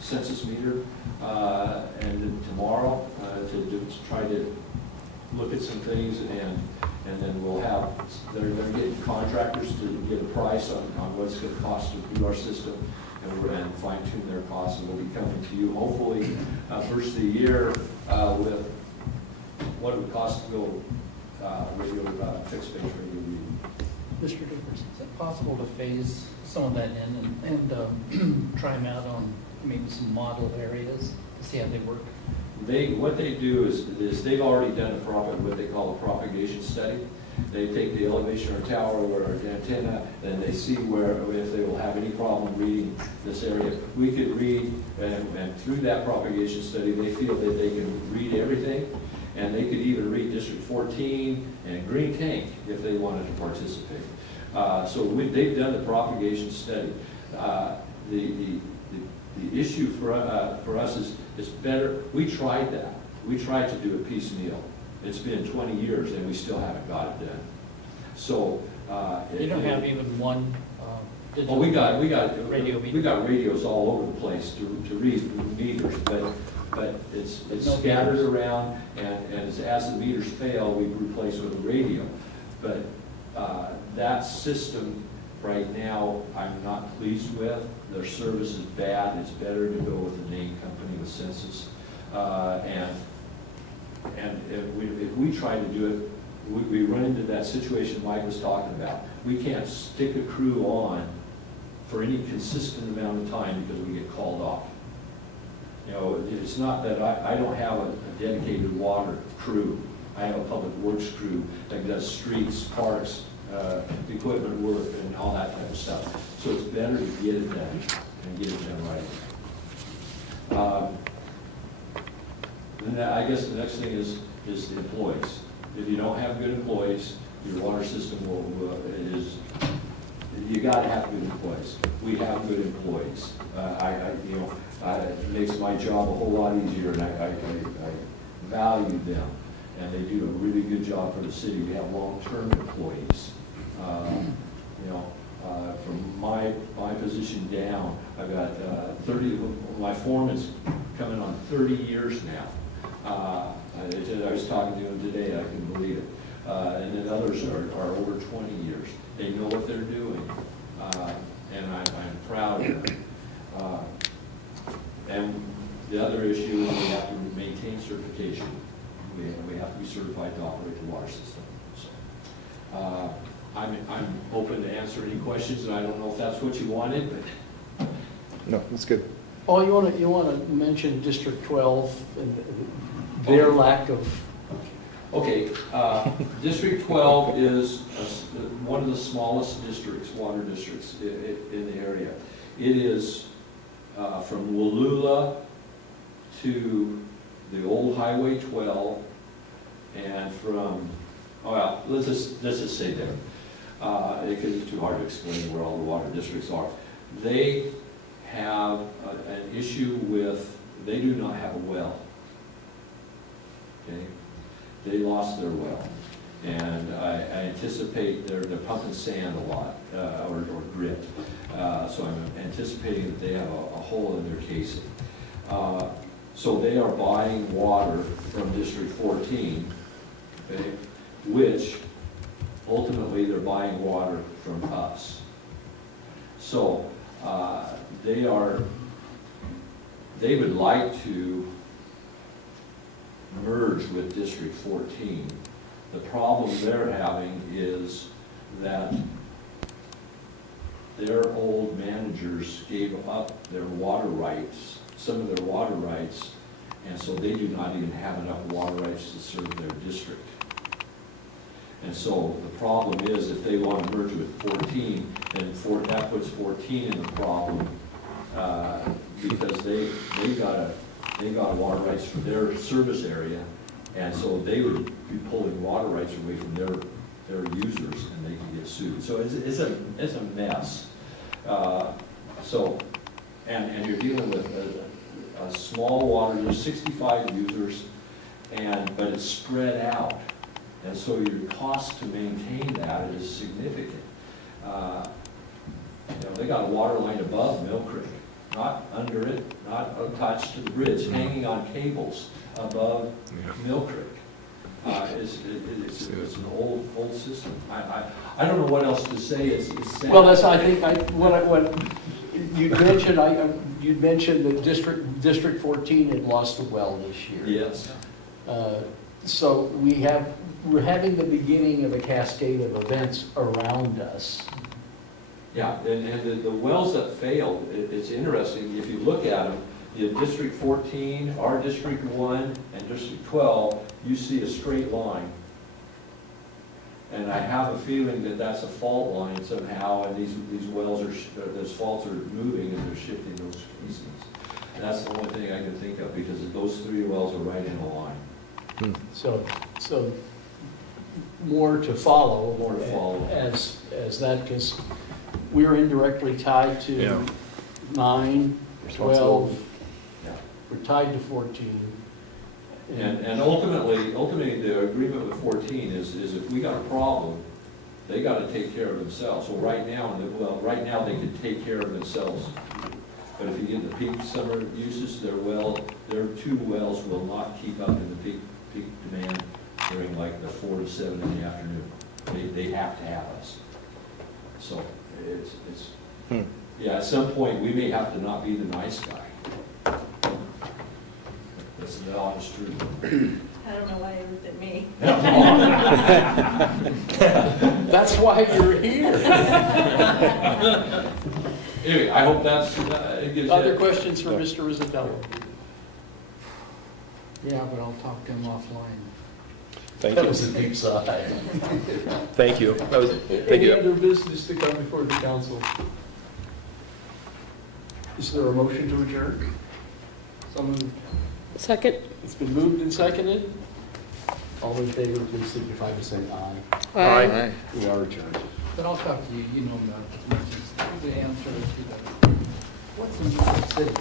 census meter and then tomorrow to try to look at some things, and then we'll have, they're getting contractors to get a price on what it's going to cost to do our system, and we're going to fine tune their costs, and we'll be coming to you hopefully first of the year with what it would cost to go fixed base radio reading. Mr. Dippers, is it possible to phase some of that in and try them out on maybe some model areas to see how they work? What they do is they've already done what they call a propagation study. They take the elevation or tower or antenna, and they see if they will have any problem reading this area. We could read, and through that propagation study, they feel that they can read everything, and they could even read District 14 and Green Tank if they wanted to participate. So they've done the propagation study. The issue for us is it's better. We tried that. We tried to do it piecemeal. It's been 20 years and we still haven't got it done. So you don't have even one digital we got radio meter? We got radios all over the place to read meters, but it's No scattered meters around, and as the meters fail, we replace with a radio. But that system right now, I'm not pleased with. Their service is bad. It's better to go with the name company with Census. And if we try to do it, we run into that situation Mike was talking about. We can't stick a crew on for any consistent amount of time because we get called off. You know, it's not that I don't have a dedicated water crew. I have a public works crew that does streets, parks, equipment work, and all that type of stuff. So it's better to get it done and get it done right. And I guess the next thing is the employees. If you don't have good employees, your water system you got to have good employees. We have good employees. It makes my job a whole lot easier, and I value them, and they do a really good job for the city. We have long-term employees. From my position down, I've got 30. My foreman's coming on 30 years now. I was talking to him today. I couldn't believe it. And then others are over 20 years. They know what they're doing, and I'm proud of them. And the other issue is we have to maintain certification. We have to be certified to operate the water system. So, I'm open to answer any questions, and I don't know if that's what you wanted, but. No, that's good. Oh, you want to mention District 12 and their lack of. Okay, District 12 is one of the smallest districts, water districts in the area. It is from Wallula to the old Highway 12, and from, let's just say there, because it's too hard to explain where all the water districts are. They have an issue with, they do not have a well. Okay? They lost their well. And I anticipate they're pumping sand a lot, or grit. So I'm anticipating that they have a hole in their casing. So they are buying water from District 14, okay, which ultimately they're buying water from us. So they would like to merge with District 14. The problem they're having is that their old managers gave up their water rights, some of their water rights, and so they do not even have enough water rights to serve their district. And so the problem is, if they want to merge with 14, then that puts 14 in the problem, because they got water rights for their service area, and so they would be pulling water rights away from their users, and they can get sued. So it's a mess. And you're dealing with a small water, there's 65 users, but it's spread out. And so your cost to maintain that is significant. They got a water line above Mill Creek, not under it, not attached to the bridge, hanging on cables above Mill Creek. It's an old system. I don't know what else to say. It's sad. Well, that's, I think, what you'd mentioned that District 14 had lost a well this year. Yes. So we're having the beginning of a cascade of events around us. Yeah, and the wells that failed, it's interesting, if you look at them, in District 14, our District 1, and District 12, you see a straight line. And I have a feeling that that's a fault line somehow, and these wells those faults are moving and they're shifting those casings. And that's the only thing I can think of, because those 3 wells are right in a line. So more to follow. More to follow. As that, because we're indirectly tied to 9, 12, Yeah. we're tied to 14. And ultimately, the agreement with 14 is if we got a problem, they got to take care of themselves. So right now they can take care of themselves. But if you get the peak summer uses, their 2 wells will not keep up in the peak demand during like the 4 to 7 in the afternoon. They have to have us. So yeah, at some point, we may have to not be the nice guy. That's the honest truth. I don't know why you looked at me. That's why you're here. Anyway, I hope that's, it gives you... Other questions for Mr. Rizzatello? Yeah, but I'll talk to him offline. Thank That you. was a deep sigh. Thank you. Thank Any you. other business to come before the council? Is there a motion to adjourn? So moved. Second? It's been moved and seconded. All in favor, please signify by saying aye. Aye. We are adjourned. But I'll talk to you, you know, the answer to the, what's in New York City?